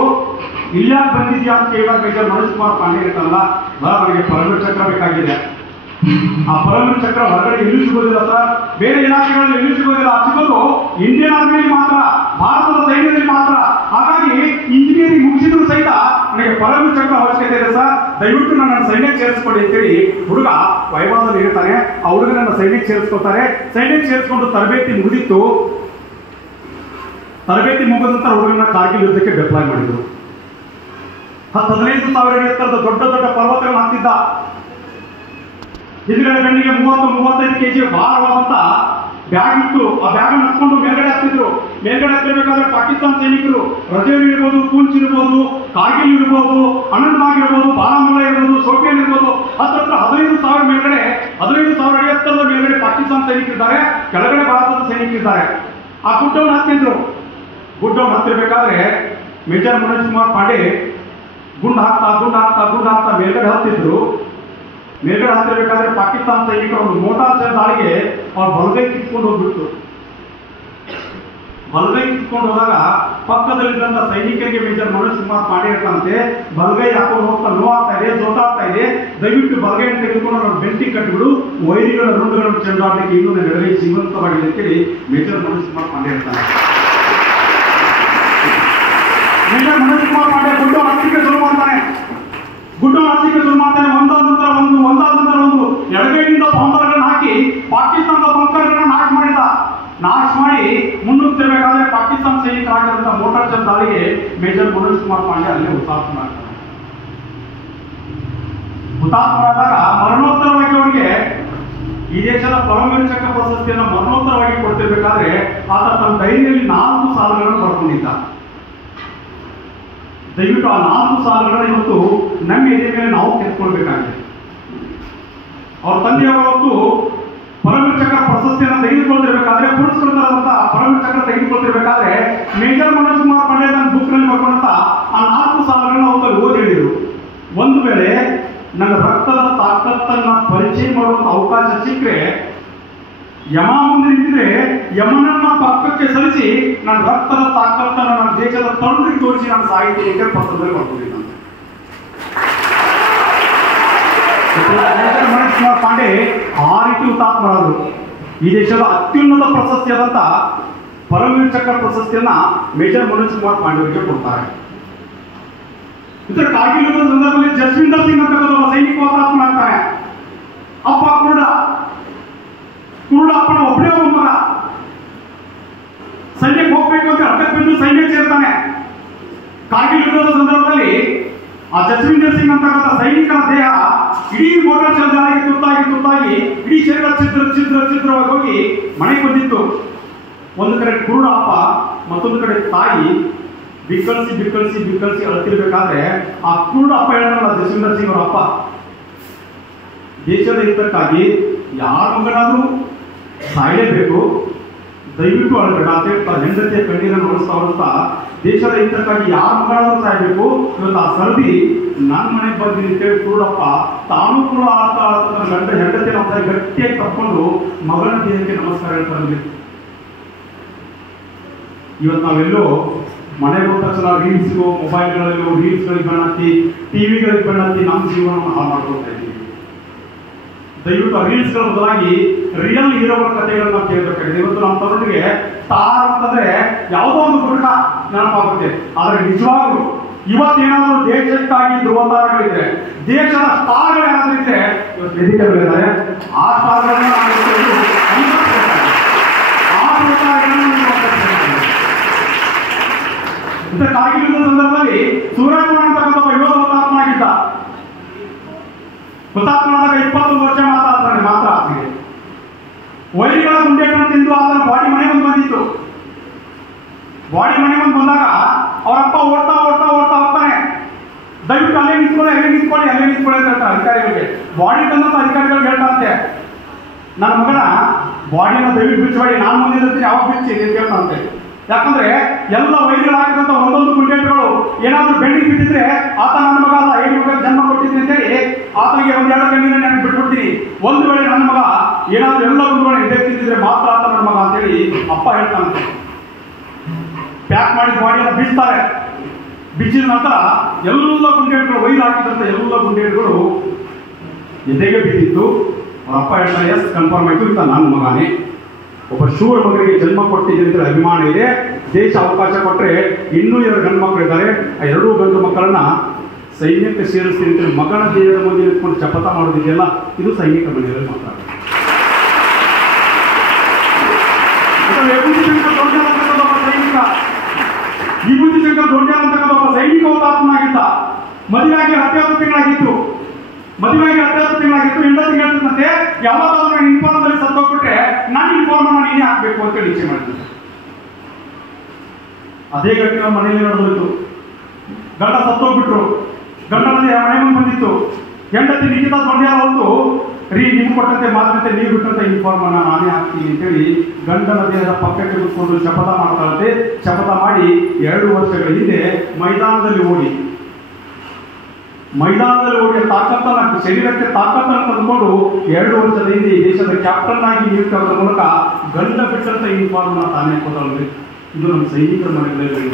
ಇಲ್ಯಾಕೆ ಬಂದಿದ್ಯಾ ಅಂತ ಕೇಳಿದಾಗ ಮೇಜರ್ ಮನೋಜ್ ಕುಮಾರ್ ಪಾಂಡೆ ಇರ್ತಾರಲ್ಲ, ನನಗೆ ಪರಮವೀರ ಚಕ್ರ ಬೇಕಾಗಿದೆ. ಆ ಪರಮವೀರ ಚಕ್ರ ಹೊರಗಡೆ ಎಲ್ಲೂ ಸಿಗೋದಿಲ್ಲ ಸರ್, ಬೇರೆ ಇಲಾಖೆಗಳಲ್ಲಿ ಎಲ್ಲೂ ಸಿಗೋದಿಲ್ಲ. ಸಿಗೋದು ಇಂಡಿಯನ್ ಆರ್ಮಿಯಲ್ಲಿ ಮಾತ್ರ, ಭಾರತದ ಸೈನ್ಯದಲ್ಲಿ ಮಾತ್ರ. ಹಾಗಾಗಿ ಇಂಜಿನಿಯರಿಂಗ್ ಮುಗಿಸಿದ್ರು ಸಹಿತ ನನಗೆ ಪರಮವೀರ ಚಕ್ರ ಅವಶ್ಯಕತೆ ಇದೆ ಸರ್, ದಯವಿಟ್ಟು ನನ್ನ ಸೈನ್ಯಕ್ಕೆ ಸೇರಿಸ್ಕೊಡಿ ಅಂತೇಳಿ ಹುಡುಗ ವೈಭವದಲ್ಲಿ ಹೇಳ್ತಾನೆ. ಆ ಹುಡುಗ ನನ್ನ ಸೈನ್ಯಕ್ಕೆ ಸೇರಿಸ್ಕೊತಾರೆ. ಸೈನ್ಯಕ್ಕೆ ಸೇರಿಸ್ಕೊಂಡು ತರಬೇತಿ ಮುಗಿದಿತ್ತು. ತರಬೇತಿ ಮುಗಿದ ನಂತರ ಹುಡುಗನ ಕಾರ್ಗಿಲ್ ಯುದ್ಧಕ್ಕೆ ಡೆಪ್ಲಾಯ್ ಮಾಡಿದ್ರು. 15,000 ಅಡಿ ಎತ್ತರದ ದೊಡ್ಡ ದೊಡ್ಡ ಪರ್ವತಗಳನ್ನು ಹತ್ತಿದ್ದ. ಹಿಂದ್ಗಡೆ ಬೆನ್ನಿಗೆ 30-35 kg ಭಾರವಾದಂತ ಬ್ಯಾಗ್ ಇತ್ತು. ಆ ಬ್ಯಾಗ್ ಹತ್ಕೊಂಡು ಮೇಲ್ಗಡೆ ಹತ್ತಿದ್ರು. ಮೇಲ್ಗಡೆ ಹತ್ತಿರಬೇಕಾದ್ರೆ ಪಾಕಿಸ್ತಾನ ಸೈನಿಕರು ರಜೌರಿ ಇರ್ಬೋದು, ಪೂಂಚ್ ಇರ್ಬೋದು, ಕಾರ್ಗಿಲ್ ಇರ್ಬೋದು, ಅನಂತನಾಗ್ ಇರ್ಬೋದು, ಬಾರಾಮುಲ್ಲಾ ಇರ್ಬೋದು, ಶೋಪಿಯಾನ್ ಇರ್ಬೋದು, ಹತ್ರ 15,000 ಮೇಲ್ಗಡೆ 15,000 ಅಡಿ ಎತ್ತರದ ಮೇಲ್ಗಡೆ ಪಾಕಿಸ್ತಾನ ಸೈನಿಕರಿದ್ದಾರೆ, ಕೆಳಗಡೆ ಭಾರತದ ಸೈನಿಕರಿದ್ದಾರೆ. ಆ ಗುಡ್ಡವನ್ನು ಹತ್ತಿದ್ರು. ಗುಡ್ಡವನ್ನು ಹತ್ತಿರ್ಬೇಕಾದ್ರೆ ಮೇಜರ್ ಮನೋಜ್ ಕುಮಾರ್ ಪಾಂಡೆ ಗುಂಡು ಹಾಕ್ತಾ ಮೇಲ್ಗಡೆ ಹತ್ತಿದ್ರು. ಮೇಲ್ಗಡೆ ಹತ್ತಿರಬೇಕಾದ್ರೆ ಪಾಕಿಸ್ತಾನ ಸೈನಿಕರು ಒಂದು ಮೋಟಾರ್ ಶೆಲ್ ದಾಳಿಗೆ ಅವ್ರು ಬಲಗೈ ಕಿತ್ಕೊಂಡು ಹೋಗ್ಬಿಟ್ಟು, ಬಲಗೈ ಕಿತ್ಕೊಂಡು ಹೋದಾಗ ಪಕ್ಕದಲ್ಲಿದ್ದಂತ ಸೈನಿಕರಿಗೆ ಮೇಜರ್ ಮನೋಜ್ ಕುಮಾರ್ ಪಾಂಡೆ ಹೇಳ್ತಂತೆ, ಬಲಗೈ ಹಾಕೊಂಡು ಹೋಗ್ತಾ ನೋವಾಗ್ತಾ ಇದೆ, ಜೋತಾಗ್ತಾ ಇದೆ, ದಯವಿಟ್ಟು ಬಲಗೈಯನ್ನು ತೆಗೆದುಕೊಂಡು ನನ್ನ ಬೆಂಟಿ ಕಟ್ಟಿಬಿಡು, ವೈರಿಗಳ ರುಂಡುಗಳನ್ನು ಚೆಂಡಾಡಲಿಕ್ಕೆ ಇನ್ನೂ ನನ್ನ ಎಡಗೈ ಜೀವಂತವಾಗಿದೆ ಅಂತೇಳಿ ಮೇಜರ್ ಮನೋಜ್ ಕುಮಾರ್ ಪಾಂಡೆ ಹೇಳ್ತಾನೆ. ಮೇಜರ್ ಮನೋಜ್ ಕುಮಾರ್ ಪಾಂಡೆ ಗುಡ್ಡ ಹತ್ತಿಗೆ ಶುರು ಮಾಡ್ತಾನೆ. ಒಂದಾದ ನಂತರ ಒಂದು ಎಡಗೈನಿಂದ ಬಾಂಬರ್ಗಳನ್ನು ಹಾಕಿ ಪಾಕಿಸ್ತಾನದ ಬಂಕರ್ಗಳನ್ನು ನಾಶ ಮಾಡಿ ಮುನ್ನುಗ್ತಿರ್ಬೇಕಾದ್ರೆ ಪಾಕಿಸ್ತಾನ ಸೈನಿಕರಾಗಿರುವಂತ ಮೋಟಾರ್ ಶೆಲ್ ದಾಳಿಗೆ ಮೇಜರ್ ಮನೋಜ್ ಕುಮಾರ್ ಪಾಂಡೆ ಅಲ್ಲೇ ಹುತಾತ್ಮರಾಗ್ತಾರೆ. ಹುತಾತ್ಮರಾದಾಗ ಮರಣೋತ್ತರವಾಗಿ ಅವರಿಗೆ ಈ ದೇಶದ ಪರಮವೀರ ಚಕ್ರ ಪ್ರಶಸ್ತಿಯನ್ನು ಮರಣೋತ್ತರವಾಗಿ ಕೊಡ್ತಿರ್ಬೇಕಾದ್ರೆ ಆತ ತನ್ನ ಡೈರಿಯಲ್ಲಿ 4 ಸಾಲುಗಳನ್ನು ಬರ್ಕೊಂಡಿದ್ದ. ದಯವಿಟ್ಟು ಆ 4 ಸಾಲುಗಳನ್ನು ಇವತ್ತು ನಮ್ಮ ಎದೆ ಮೇಲೆ ನಾವು ತೆಗೆದುಕೊಳ್ಬೇಕಾಗಿದೆ. ಅವ್ರ ತಂದೆಯವರ ಹೊತ್ತು ಪರಮವೀರ ಚಕ್ರ ಪ್ರಶಸ್ತಿಯನ್ನು ತೆಗೆದುಕೊಳ್ತಿರ್ಬೇಕಾದ್ರೆ, ಪುರಸ್ಕೃತರಾದಂತಹ ಪರಮವೀರ ಚಕ್ರ ತೆಗೆದುಕೊಳ್ತಿರ್ಬೇಕಾದ್ರೆ ಮೇಜರ್ ಮನೋಜ್ ಕುಮಾರ್ ಪಾಂಡೆ ತನ್ನ ಬುಕ್ನಲ್ಲಿ ಬರ್ಕೊಂಡಂತ ಆ 4 ಸಾಲುಗಳನ್ನು ಅವತ್ತು ಓದಿ ಹೇಳಿದ್ರು. ಒಂದು ವೇಳೆ ನನ್ನ ರಕ್ತದ ತಾಕತ್ತನ್ನ ಪರಿಚಯ ಮಾಡುವಂತ ಅವಕಾಶ ಸಿಕ್ಕರೆ, ಯಮ ಮುಂದೆ ನಿಂತಿದ್ರೆ ಯಮನನ್ನ ಪಕ್ಕಕ್ಕೆ ಸರಿಸಿ ನನ್ನ ರಕ್ತದ ತಾಕತ್ತನ್ನು ನನ್ನ ದೇಶದ ತರುಣಿಗೆ ತೋರಿಸಿ ನಾನು ಸಾಹಿತ್ಯ ಪತ್ರದಲ್ಲಿ ಬರ್ಕೊಂಡಿದ್ದೆ. ಮನೋಜ್ ಕುಮಾರ್ ಪಾಂಡೆ ಆ ರೀತಿ ಹುತಾತ್ಮರಾದರು. ಈ ದೇಶದ ಅತ್ಯುನ್ನತ ಪ್ರಶಸ್ತಿಯಾದಂತ ಪರಮವೀರ ಚಕ್ರ ಪ್ರಶಸ್ತಿಯನ್ನ ಮೇಜರ್ ಮನೋಜ್ ಕುಮಾರ್ ಪಾಂಡೆ ಅವರಿಗೆ ಕೊಡ್ತಾರೆ. ಇದರ ಕಾರ್ಗಿಲ್ ಯುದ್ಧದ ಸಂದರ್ಭದಲ್ಲಿ ಜಸ್ವಿಂದರ್ ಸಿಂಗ್ ಅಂತ ಒಬ್ಬ ಸೈನಿಕ ಹುತಾತ್ಮ ಆಗ್ತಾನೆ. ಅಪ್ಪ ಕುರುಡ ಅಪ್ಪನ ಒಬ್ಬನೇ ಒಬ್ಬ ಮಗ ಸೈನ್ಯಕ್ಕೆ ಹೋಗ್ಬೇಕು ಅಂತ ಅಡ್ಡಕ್ಕೆ ಬಿದ್ದು ಸೈನ್ಯಕ್ಕೆ ಸೇರ್ತಾನೆ. ಕಾರ್ಗಿಲ್ ಯುದ್ಧದ ಸಂದರ್ಭದಲ್ಲಿ ಆ ಜಸ್ವಿಂದರ್ ಸಿಂಗ್ ಅಂತಕ್ಕಂಥ ಸೈನಿಕನ ದೇಹ ಇಡೀ ಮೋಟಾರ್ ಶೆಲ್ದಾರಿಗೆ ತುತ್ತಾಗಿ ಇಡೀ ಶರೀರ ಛಿದ್ರವಾಗಿ ಹೋಗಿ ಮನೆಗೆ ಬಂದಿತ್ತು. ಒಂದು ಕಡೆ ಕುರುಡ ಅಪ್ಪ, ಮತ್ತೊಂದು ಕಡೆ ತಾಯಿ ಬಿಕ್ಕಳಿಸಿ ಅಳ್ತಿರ್ಬೇಕಾದ್ರೆ ಆ ಕುರುಡ ಅಪ್ಪ ಹೇಳ್ತಾರಲ್ಲ ಜಸ್ವಿಂದರ್ ಸಿಂಗ್ ಅವರ ಅಪ್ಪ, ದೇಶದ ಹಿತಕ್ಕಾಗಿ ಯಾರ ಮಗನಾದ್ರೂ ಸಾಯಲೇಬೇಕು, ದಯವಿಟ್ಟು ಅಳಬೇಡ ಅಂತ ಹೇಳ್ತಾ ಹೆಂಡತಿಯ ಕಣ್ಣೀರನ್ನು ಒರೆಸ್ತಾ ದೇಶದ ಹಿತಕ್ಕಾಗಿ ಯಾರ ಮಗನಾದ್ರೂ ಸಾಯಬೇಕು, ಇವತ್ತು ಆ ಸರದಿ ನನ್ನ ಮನೆಗೆ ಬರ್ತೀನಿ ಅಂತೇಳಿ ಕುರುಡಪ್ಪ ತಾನು ಕೂಡ ಆಳ್ತಾ ಗಂಡ ಹೆಂಡತಿಯ ಗಟ್ಟಿಯಾಗಿ ತಕ್ಕೊಂಡು ಮಗನ ದೇಹಕ್ಕೆ ನಮಸ್ಕಾರ ಹೇಳ್ತಾರೆ. ಇವತ್ತು ನಾವೆಲ್ಲೋ ಮನೆಗೆ ಹೋದ ತಕ್ಷಣ ರೀಲ್ಸ್ಗೂ ಮೊಬೈಲ್ಗಳಲ್ಲೂ ರೀಲ್ಸ್ಗಳಿಗೆ ಬೆನ್ನತ್ತಿ ಟಿವಿಗಳಿಗೆ ಬೆನ್ನತ್ತಿ ನಮ್ಮ ಜೀವನವನ್ನು ಹಾಳು ಮಾಡ್ಕೊಳ್ತಾ ಇದ್ದೀವಿ. ದಯವಿಟ್ಟು ಆ ರೀಲ್ಸ್ಗಳ ಬದಲಾಗಿ ರಿಯಲ್ ಹೀರೋಗಳ ಕಥೆಗಳನ್ನ ಕೇಳಬೇಕಾಗಿದೆ. ಇವತ್ತು ನಮ್ಮ ತರುಣಿಗೆ ಸ್ಟಾರ್ ಅಂತಂದ್ರೆ ಯಾವುದೋ ಒಂದು ಹುಡುಗ ನೆನಪಾಗುತ್ತೆ, ಆದ್ರೆ ನಿಜವಾಗ್ಲೂ ಇವತ್ತೇನಾದ್ರೂ ದೇಶಕ್ಕಾಗಿ ಧ್ರುವತಾರಗಳಿದ್ರೆ, ದೇಶದ ಸ್ಟಾರ್ಗಳು ಏನಾದ್ರೂ ಇದ್ರೆ ಇವತ್ತು ವೇದಿಕೆಗಳಿದ್ದಾರೆ. ಆ ಸ್ಟಾರ್ಗಳನ್ನ ಕಾರ್ಗಿಲ್ ಯುದ್ಧದ ಸಂದರ್ಭದಲ್ಲಿ ಸೂರಜ್ ಅಂತಕ್ಕಂಥ ಒಬ್ಬ ಯೋಧ ಹುತಾತ್ಮನಾಗಿದ್ದ. ಹುತಾತ್ಮನಾದಾಗ 21 ವರ್ಷ ಮಾತ್ರ ಆಗ್ತಿದೆ. ವೈರಿಗಳ ಗುಂಡೇಟನ್ನು ತಿಂದು ಆತನ ಬಾಡಿ ಮನೆ ಮುಂದೆ ಬಂದಿತ್ತು. ಬಾಡಿ ಮನೆ ಮುಂದೆ ಬಂದಾಗ ಅವರಪ್ಪ ಓಡ್ತಾ ಹೋಗ್ತಾನೆ. ದಯವಿಟ್ಟು ಅಲ್ಲೇ ನಿಂತ್ಕೊಳ್ಳಿ ಅಂತ ಹೇಳ್ತಾರೆ ಅಧಿಕಾರಿಗಳಿಗೆ. ಬಾಡಿ ತಂದಂತ ಅಧಿಕಾರಿಗಳಿಗೆ ಹೇಳ್ತಾರಂತೆ, ನನ್ನ ಮಗನ ಬಾಡಿನ ದಯವಿಟ್ಟು ಬಿಚ್ಚಬೇಡಿ, ನಾನು ಮುಂದೆ ಇರ್ತೀನಿ, ಯಾವಾಗ ಬಿಚ್ಚಿ ಅಂತ ಹೇಳ್ತಾರಂತೆ. ಯಾಕಂದ್ರೆ ಎಲ್ಲ ವೈದ್ಯರಾಗಿದ್ದಂತ ಒಂದೊಂದು ಗುಂಡೇಟುಗಳು ಏನಾದ್ರೂ ಬೆಳ್ಳಿ ಬಿಟ್ಟಿದ್ರೆ ಆತ ನನ್ನ ಮಗ ಅಲ್ಲ, ಹೇಗೆ ಮಗ ಜನ್ಮ ಕೊಟ್ಟಿದ್ದೀನಿ ಅಂತೇಳಿ ಆತನಿಗೆ ಒಂದೆರಡು ಕಣ್ಣಿನ ನಾನು ಬಿಟ್ಬಿಡ್ತೀನಿ. ಒಂದು ವೇಳೆ ನನ್ನ ಮಗ ಏನಾದ್ರೂ ಎಲ್ಲ ಗುಂಡುಗಳನ್ನ ಇದೇ ತಿಂದಿದ್ರೆ ಮಾತ್ರ ಆತ ನನ್ನ ಮಗ ಅಂತೇಳಿ ಅಪ್ಪ ಹೇಳ್ತಾನಂತೆ. ಪ್ಯಾಕ್ ಮಾಡಿದ ಬಾಡಿಯನ್ನು ಬಿಡ್ತಾರೆ. ಬಿಚ್ಚಿದ ನಂತರ ಎಲ್ಲ ಗುಂಡೇಟುಗಳು ವೈರ್ ಹಾಕಿದಂತ ಎಲ್ಲ ಗುಂಡೇಟುಗಳು ಎದೆಗೆ ಬಿದ್ದಿತ್ತು. ಅವ್ರ ಅಪ್ಪ ಹೇಳ್ತಾರೆ, ಎಸ್ ಕನ್ಫರ್ಮ್ ಆಯ್ತು, ಇಂತ ನನ್ನ ಮಗನೇ, ಒಬ್ಬ ಶೂರ ಮಗನಿಗೆ ಜನ್ಮ ಕೊಟ್ಟಿದ್ದರೆ ಅಭಿಮಾನ ಇದೆ. ದೇಶ ಅವಕಾಶ ಕೊಟ್ಟರೆ ಇನ್ನೂ 2 ಗಂಡು ಮಕ್ಕಳು ಇದ್ದಾರೆ, ಆ 2 ಗಂಡು ಮಕ್ಕಳನ್ನ ಸೈನ್ಯಕ್ಕೆ ಸೇರಿಸ್ತೀನಿ ಅಂತ ಮಗನ ದೇಹದ ಮುಂದೆ ನಿಂತ್ಕೊಂಡು ಶಪಥ ಮಾಡೋದಿದೆಯಲ್ಲ, ಇದು ಸೈನಿಕ ಮನೆಯಲ್ಲಿ ಮಾತ್ರ. ವಿಭೂತಿ ಶಂಕರ್ ದೊಡ್ಡ ಅಂತಕ್ಕಂಥ ಒಬ್ಬ ಸೈನಿಕ ಹುತಾತ್ಮನಾಗಿದ್ದ. ಮದುವೆಯಾಗಿ 10 ತಿಂಗಳಾಗಿತ್ತು. ಹೆಂಡತಿ ಹೇಳ್ತಿದ್ದಂತೆ, ಯಾವಾಗಾದ್ರೂ ನಾನು ಇನ್ಫಾರ್ಮಲ್ಲಿ ಸತ್ತೋಗ್ಬಿಟ್ರೆ ನನ್ನ ಇನ್ಫಾರ್ಮ್ ನೀನೇ ಹಾಕ್ಬೇಕು ಅಂತ ಇಚ್ಛೆ ಮಾಡ್ತಿದ್ದೆ. ಅದೇ ಘಟನೆ ಮನೆಯಲ್ಲಿ ನಡೆದೋಯ್ತು. ಗಂಡ ಸತ್ತೋಗ್ಬಿಟ್ರು. ಗಂಡನ ಮನೆ ಮುಂದೆ ಬಂದಿತ್ತು. ಹೆಂಡತಿ ನಿಖಿತ ದೊಡ್ಡ ಹೊತ್ತು ನಿಮ್ಗೆ ಕೊಟ್ಟಂತೆ ಮಾತಂತೆ ನೀವು ಬಿಟ್ಟಂತೆ ಇನ್ಫಾರ್ಮ್ ನಾನೇ ಹಾಕ್ತೀನಿ ಅಂತೇಳಿ ಗಂಡನ ದೇಹದ ಪಕ್ಕಕ್ಕೆ ಕೂತ್ಕೊಂಡು ಶಪಥ ಮಾಡ್ತಾರಂತೆ. ಶಪಥ ಮಾಡಿ 2 ವರ್ಷಗಳ ಹಿಂದೆ ಮೈದಾನದಲ್ಲಿ ಓಡಿ ತಾಕತ್ತನ್ನ ಶರೀರಕ್ಕೆ ತಾಕತ್ತನ್ನು ತಂದುಕೊಂಡು 2 ವರ್ಷದ ಹಿಂದೆ ಈ ದೇಶದ ಕ್ಯಾಪ್ಟನ್ ಆಗಿ ನಿಯುಕ್ತಿಯಾದ ಮೂಲಕ ಗಂಡ ಬಿಟ್ಟಂತ ಯೂನಿಫಾರ್ಮ್ ತಾನೇ ಕೊಟ್ಟಲ್ಲಿ. ಇದು ನಮ್ಮ ಸೈನಿಕರ ಮನೆಗಳಲ್ಲಿ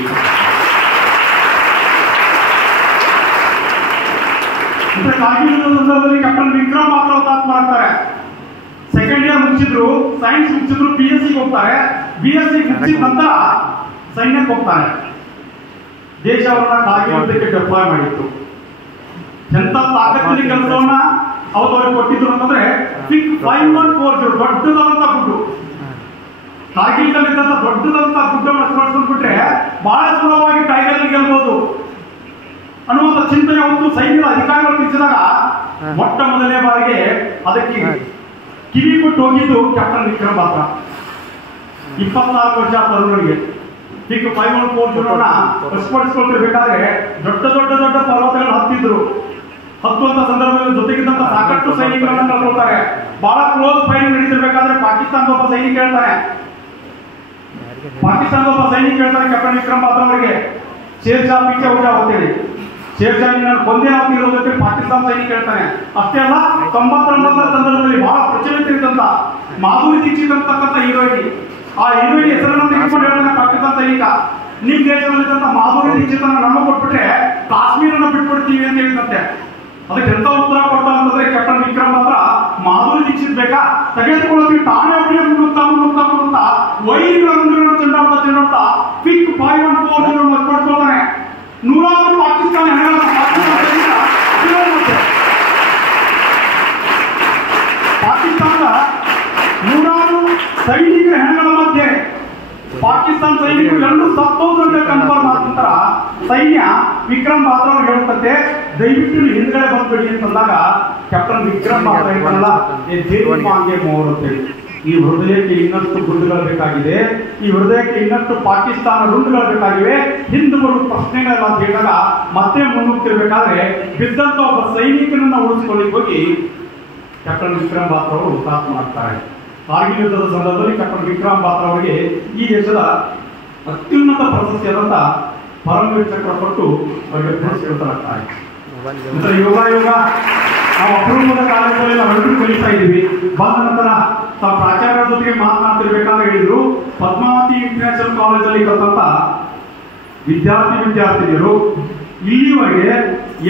ಕಾರ್ಗಿಲ್ ಸಂದರ್ಭದಲ್ಲಿ ಕ್ಯಾಪ್ಟನ್ ವಿಕ್ರಮ್ ಮಾತ್ರ ಹುತಾತ್ಮ ಆಗ್ತಾರೆ. ಸೆಕೆಂಡ್ ಇಯರ್ ಮುಗಿಸಿದ್ರು, ಸೈನ್ಸ್ ಮುಗಿಸಿದ್ರು, BSc ಹೋಗ್ತಾರೆ. BSc ಮುಗಿಸಿದ ನಂತರ ಸೈನ್ಯಕ್ಕೆ ಹೋಗ್ತಾರೆ. ದೇಶ ಅವರನ್ನ ಕಾರ್ಗಿಲ್ ಯುದ್ಧಕ್ಕೆ ಡೆಪ್ಲಾಯ್ ಮಾಡಿತ್ತು. ಎಂತ ತಾಕತ್ತಿನ ಕೆಲಸವನ್ನ ಅವ್ರಿಗೆ ಕೊಟ್ಟಿದ್ರು ಅಂತಂದ್ರೆ 5140 ದೊಡ್ಡದಂತ ಗುಡ್ಡು. ಕಾರ್ಗಿಲ್ದಲ್ಲಿದ್ದಂತ ದೊಡ್ಡದಂತ ಗುಡ್ಡನ್ನು ಸ್ಮರಿಸ್ಕೊಂಡ್ಬಿಟ್ರೆ ಬಹಳ ಸುಲಭವಾಗಿ ಟೈಗರ್ ಗೆಲ್ಬಹುದು ಅನ್ನುವಂಥ ಚಿಂತನೆ ಒಂದು ಸೈನ್ಯದ ಅಧಿಕಾರಿಗಳು ತಿಳಿಸಿದಾಗ ಮೊಟ್ಟ ಮೊದಲನೇ ಬಾರಿಗೆ ಅದಕ್ಕೆ ಕಿವಿ ಕೊಟ್ಟು ಹೋಗಿದ್ದು ಕ್ಯಾಪ್ಟನ್ ವಿಕ್ರಮ್ ಮಾತ್ರ. 24 ವರ್ಷ ತರುಣರಿಗೆ 5140 ಸ್ಫೋಟಿಸ್ಕೊಳ್ತಿರ್ಬೇಕಾದ್ರೆ ದೊಡ್ಡ ಪರ್ವತಗಳನ್ನು ಹತ್ತುವಂತ ಸಂದರ್ಭದಲ್ಲಿ ಜೊತೆಗಿದ್ದಂತ ಸಾಕಷ್ಟು ಸೈನಿಕರನ್ನ ಕಳ್ಕೊಳ್ತಾರೆ. ಬಹಳ ಕ್ಲೋಸ್ ಫೈಟ್ ನಡೀತಿರ್ಬೇಕಾದ್ರೆ ಪಾಕಿಸ್ತಾನದ ಒಬ್ಬ ಸೈನಿಕ ಹೇಳ್ತಾನೆ ಕ್ಯಾಪ್ಟನ್ ವಿಕ್ರಮ್ ಬಾತ್ರ ಅವರಿಗೆ, ಶೇರ್ಷಾ ಪೀಚೆ ಹೋಜಾ ಅಂತೇಳಿ, ಶೇರ್ಷಾ ನಾನು ಕೊಂದೇ ಆಗ್ತಿರೋದಕ್ಕೆ ಪಾಕಿಸ್ತಾನ ಸೈನಿಕ ಹೇಳ್ತಾನೆ. ಅಷ್ಟೇ ಅಲ್ಲ, 99ರ ಸಂದರ್ಭದಲ್ಲಿ ಬಹಳ ಪ್ರಚಲಿತ ಇದ್ದಂತ ಮಾಧುರಿ ದೀಕ್ಷಿತ್ ಅಂತಕ್ಕಂಥ ಹೀರೋಯಿನಿ, ಆ ಹೀರೋಯಿನಿ ಹೆಸರನ್ನು ತೆಗೆದುಕೊಂಡು ಹೇಳ್ತಾನೆ ಪಾಕಿಸ್ತಾನ ಸೈನಿಕ, ನಿಮ್ ದೇಶದಲ್ಲಿದ್ದಂತ ಮಾಧುರಿ ದೀಕ್ಷಿತ್ ನಮಗೆ ಕೊಟ್ಬಿಟ್ರೆ ಕಾಶ್ಮೀರನ್ನ ಬಿಟ್ಬಿಡ್ತೀವಿ ಅಂತ ಹೇಳಿದಂತೆ. ಅದಕ್ಕೆ ಎಂತ ಉತ್ತರ ಕೊಟ್ಟ ಅಂತಂದ್ರೆ ಕ್ಯಾಪ್ಟನ್ ವಿಕ್ರಮ್ ಮಾತ್ರ ಮಾಧುರಿ ದೀಕ್ಷಿತ್ ಬೇಕಾ ತೆಗೆದುಕೊಳ್ಳೋದಕ್ಕೆ ತಾನೇ ಒಬ್ಬನೇ ಮುನ್ನುತ್ತಾ ವೈರಿಗಳನ್ನು ಚೆಂಡಾಡ್ತಾ 5140 ಕೊಡ್ಕೊಳ್ತಾನೆ. 100 ಪಾಕಿಸ್ತಾನ ಸೈನಿಕರ ಹೆಣಗಳ ಮಧ್ಯೆ ಪಾಕಿಸ್ತಾನ ಸೈನಿಕರು ಎಲ್ಲರೂ ಸತ್ತೋದ್ರಂತೆ ಕನ್ಫರ್ಮ್ ಆದ ನಂತರ ಸೈನ್ಯ ವಿಕ್ರಮ್ ಬಾತ್ರಾ ಅವ್ರು ಹೇಳ್ತಂತೆ ದಯವಿಟ್ಟು ಹಿಂದ್ಗಡೆ ಬಂದ್ಬಿಡಿ ಅಂತಂದಾಗ ಕ್ಯಾಪ್ಟನ್ ವಿಕ್ರಮ್ ಬಾತ್ರಾ ಹೇಳ್ತಾರಲ್ಲ ಹಂಗೆ ಮೋರುತ್ತೆ. ಈ ಹೃದಯಕ್ಕೆ ಇನ್ನಷ್ಟು ಗುಂಡುಗಳು ಬೇಕಾಗಿದೆ, ಈ ಹೃದಯಕ್ಕೆ ಇನ್ನಷ್ಟು ಪಾಕಿಸ್ತಾನ ರುಂಡುಗಳು ಬೇಕಾಗಿವೆ, ಹಿಂದೆ ಬರುವ ಪ್ರಶ್ನೆಗಳೆಲ್ಲ ಅಂತ ಹೇಳಿದಾಗ ಮತ್ತೆ ಮುನ್ನುಗ್ತಿರ್ಬೇಕಾದ್ರೆ ಬಿದ್ದಂತ ಒಬ್ಬ ಸೈನಿಕನನ್ನ ಉಳಿಸ್ಕೊಳ್ಳಿಕ್ಕೆ ಹೋಗಿ ಕ್ಯಾಪ್ಟನ್ ವಿಕ್ರಮ್ ಬಾತ್ರಾ ಅವರು ಹುತಾತ್ಮ ಮಾಡ್ತಾರೆ. ಕಾರ್ಗಿಲ್ ಯುದ್ಧದ ಸಂದರ್ಭದಲ್ಲಿ ಕ್ಯಾಪ್ಟನ್ ವಿಕ್ರಮ್ ಬಾತ್ರಾ ಅವರಿಗೆ ಈ ದೇಶದ ಅತ್ಯುನ್ನತ ಪ್ರಶಸ್ತಿಯಾದಂತ ಪರಮವೀರ್ ಚಕ್ರ ಕೊಟ್ಟು ಅವರಿಗೆ ಪುರಸ್ಕೃತರಾಗ್ತಾರೆ. ಯೋಗ ನಾವು ಅಪರೂಪದ ಕಾಲೇಜಲ್ಲಿ ನಾವೆಲ್ಲರೂ ಕಲಿತಾ ಇದ್ದೀವಿ. ಬಂದ ನಂತರ ತಾವು ಪ್ರಾಚಾರ್ಯರ ಜೊತೆಗೆ ಮಾತನಾಡ್ತಿರ್ಬೇಕಾದ್ರೆ ಹೇಳಿದ್ರು, ಪದ್ಮಾವತಿ ಇಂಟರ್ನ್ಯಾಷನಲ್ ಕಾಲೇಜಲ್ಲಿ ಕಲಿತಂತ ವಿದ್ಯಾರ್ಥಿನಿಯರು ಇಲ್ಲಿವರೆಗೆ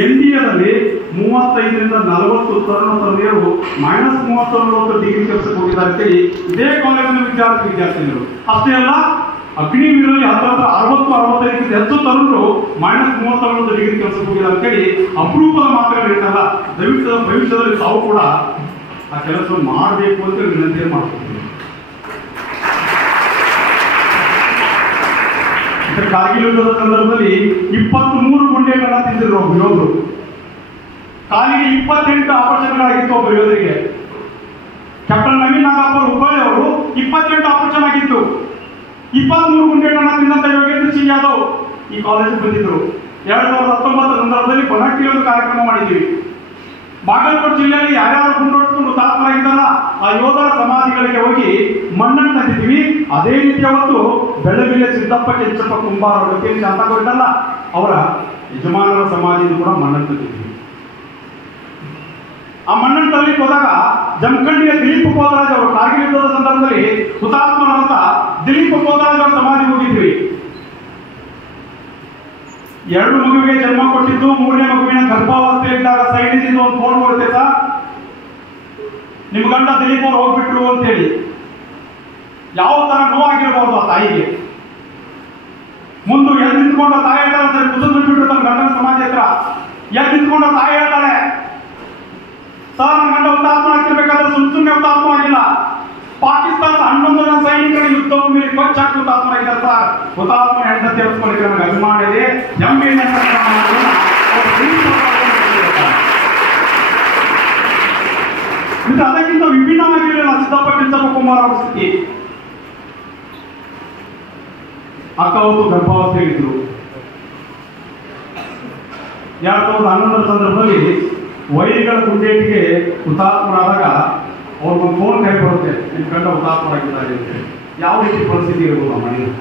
NDAದಲ್ಲಿ 35ರಿಂದ 40 ತರುಣಿಯರು -30 ಡಿಗ್ರಿ ಕೆಲಸಕ್ಕೆ ಹೋಗಿದ್ದಾರೆ ಅಂತೇಳಿ ಇದೇ ಕಾಲೇಜಿನ ವಿದ್ಯಾರ್ಥಿನಿಯರು. ಅಷ್ಟೇ ಅಲ್ಲ, ಅಗ್ನಿವೀರಲ್ಲಿ 60-65 ಹೆಚ್ಚು ತರುಣರು -30 ಡಿಗ್ರಿ ಕೆಲಸಕ್ಕೆ ಹೋಗಿದ್ದಾರೆ ಅಂತೇಳಿ ಅಪರೂಪದ ಮಾತುಗಳು ಇರ್ತಲ್ಲ. ದಯವಿಟ್ಟು ಭವಿಷ್ಯದಲ್ಲಿ ತಾವು ಕೂಡ ಆ ಕೆಲಸವನ್ನು ಮಾಡಬೇಕು ಅಂತ ವಿನಂತಿ ಮಾಡ್ತೀವಿ. ಕಾರ್ಗಿಲ್ ಯುದ್ಧದ ಸಂದರ್ಭದಲ್ಲಿ 23 ಗುಂಡೆಗಳನ್ನ ತಿಂದಿದ್ರು ಒಬ್ಬ ಯೋಧರು. ಕಾಲಿಗೆ 28 ಆಪರೇಷನ್ಗಳಾಗಿತ್ತು ಒಬ್ಬ ಯೋಧರಿಗೆ. ಕ್ಯಾಪ್ಟನ್ ನವೀನ್ ನಾಗಪ್ಪ ಹುಬ್ಬಳ್ಳಿ ಅವರು 28 ಆಪರೇಷನ್ ಆಗಿತ್ತು. 23 ಗುಂಡೆಗಳನ್ನ ತಿಂದಂತ ಯೋಗೇಂದ್ರ ಸಿಂಗ್ ಯಾದವ್ ಈ ಕಾಲೇಜಿಗೆ ಬಂದಿದ್ರು. 2019 ಸಂದರ್ಭದಲ್ಲಿ ಬನಹಟ್ಟಿ ಒಂದು ಕಾರ್ಯಕ್ರಮ ಮಾಡಿದ್ದೀವಿ. ಬಾಗಲಕೋಟೆ ಜಿಲ್ಲೆಯಲ್ಲಿ ಯಾರ್ಯಾರು ಗುಂಡೊಡ್ಸ್ಕೊಂಡು ಹುತಾತ್ಮರಾಗಿದ್ದಾರಲ್ಲ ಆ ಯೋಧರ ಸಮಾಧಿಗಳಿಗೆ ಹೋಗಿ ಮಣ್ಣನ್ನು ತಂದಿದ್ದೀವಿ. ಅದೇ ರೀತಿ ಅವತ್ತು ಬೆಳಬಿಲೆ ಸಿದ್ದಪ್ಪ ಕೆಂಚಪ್ಪ ಕುಂಬಾರ ಅವರು ಶಾಂತಗೋರಿದ್ದಲ್ಲ ಅವರ ಯಜಮಾನರ ಸಮಾಧಿಯನ್ನು ಕೂಡ ಮಣ್ಣನ್ನು ತಂದಿದ್ದೀವಿ. ಆ ಮಣ್ಣನ್ನು ತರಲಿಕ್ಕೆ ಹೋದಾಗ ಜಮಖಂಡಿಯ ದಿಲೀಪ್ ಕೋದರಾಜ್ ಅವರು ಕಾರ್ಗಿಲ್ ಯುದ್ಧದ ಸಂದರ್ಭದಲ್ಲಿ ಹುತಾತ್ಮರಾದಂತ ದಿಲೀಪ್ ಕೋದರಾಜ್ ಅವರ ಸಮಾಧಿಗೆ ಹೋಗಿದ್ವಿ. 2 ಮಗುವಿಗೆ ಜನ್ಮ ಕೊಟ್ಟಿದ್ದು, 3ನೇ ಮಗುವಿನ ಗರ್ಭಾವಸ್ಥೆಯಲ್ಲಿದ್ದಾಗ ಸೈನ್ಯದಿಂದ ಒಂದು ಫೋನ್ ಬರುತ್ತೆ, ಸರ್ ನಿಮ್ ಗಂಡ ದಿಲೀಪ್ ಅವರು ಹೋಗ್ಬಿಟ್ರು ಅಂತೇಳಿ. ಯಾವ ತರ ನೋವಾಗಿರ್ಬೋದು ಆ ತಾಯಿಗೆ. ಮುಂದೆ ಎದ್ದು ನಿಂತ್ಕೊಂಡ ತಾಯಿ ಹೇಳ್ತಾಳೆ, ಸರಿ ಕುಸಿದು ಬಿಟ್ಬಿಟ್ರು ತನ್ನ ಗಂಡನ ಸಮಾಧಿ ಹತ್ರ. ಎದ್ದು ನಿಂತ್ಕೊಂಡ ತಾಯಿ ಹೇಳ್ತಾಳೆ, ಸರ್ ನನ್ನ ಗಂಡ ಹುತಾತ್ಮ ಆಗ್ತಿರ್ಬೇಕಾದ್ರೆ ಸುಮ್ಮನೆ ಹುತಾತ್ಮ ಆಗಿಲ್ಲ, ಪಾಕಿಸ್ತಾನದ 11 ಜನ ಸೈನಿಕರ ಯುದ್ಧ ಮೇಲೆ ಕೊಚ್ಚಾಕಿ ಹುತಾತ್ಮ ಆಗಿದ್ದಾರೆ ಸರ್. ಹುತಾತ್ಮ ಹೆಂಡತಿ ಹೇಳ್ಕೊಳ್ಳಿಕ್ಕೆ ನನಗೆ ಅಭಿಮಾನ ಇದೆ, ಹೆಮ್ಮೆಯಿಂದ ಅದಕ್ಕಿಂತ ವಿಭಿನ್ನವಾಗಿರಲಿಲ್ಲ ಸಿದ್ದಪ್ಪ ಕೆಂಚಪ್ಪ ಕುಮಾರ್ ಅವರ ಸ್ಥಿತಿ. ಅಕ್ಕ ಅವರು ಗರ್ಭಾವಸ್ಥೆಯಲ್ಲಿದ್ರು. 2011 ಸಂದರ್ಭದಲ್ಲಿ ವೈರಿಗಳ ಗುಂಡೇಟಿಗೆ ಹುತಾತ್ಮರಾದಾಗ ಅವ್ರಿಗೊಂದು ಫೋನ್ ಕೈ ಬರುತ್ತೆ, ನಿಮ್ಮ ಗಂಡ ಹುತಾತ್ಮರಾಗಿದ್ದಾರೆ ಅಂತೇಳಿ. ಯಾವ ರೀತಿ ಪರಿಸ್ಥಿತಿ ಇರ್ಬೋದು ಆ ಮನೆಯಲ್ಲಿ.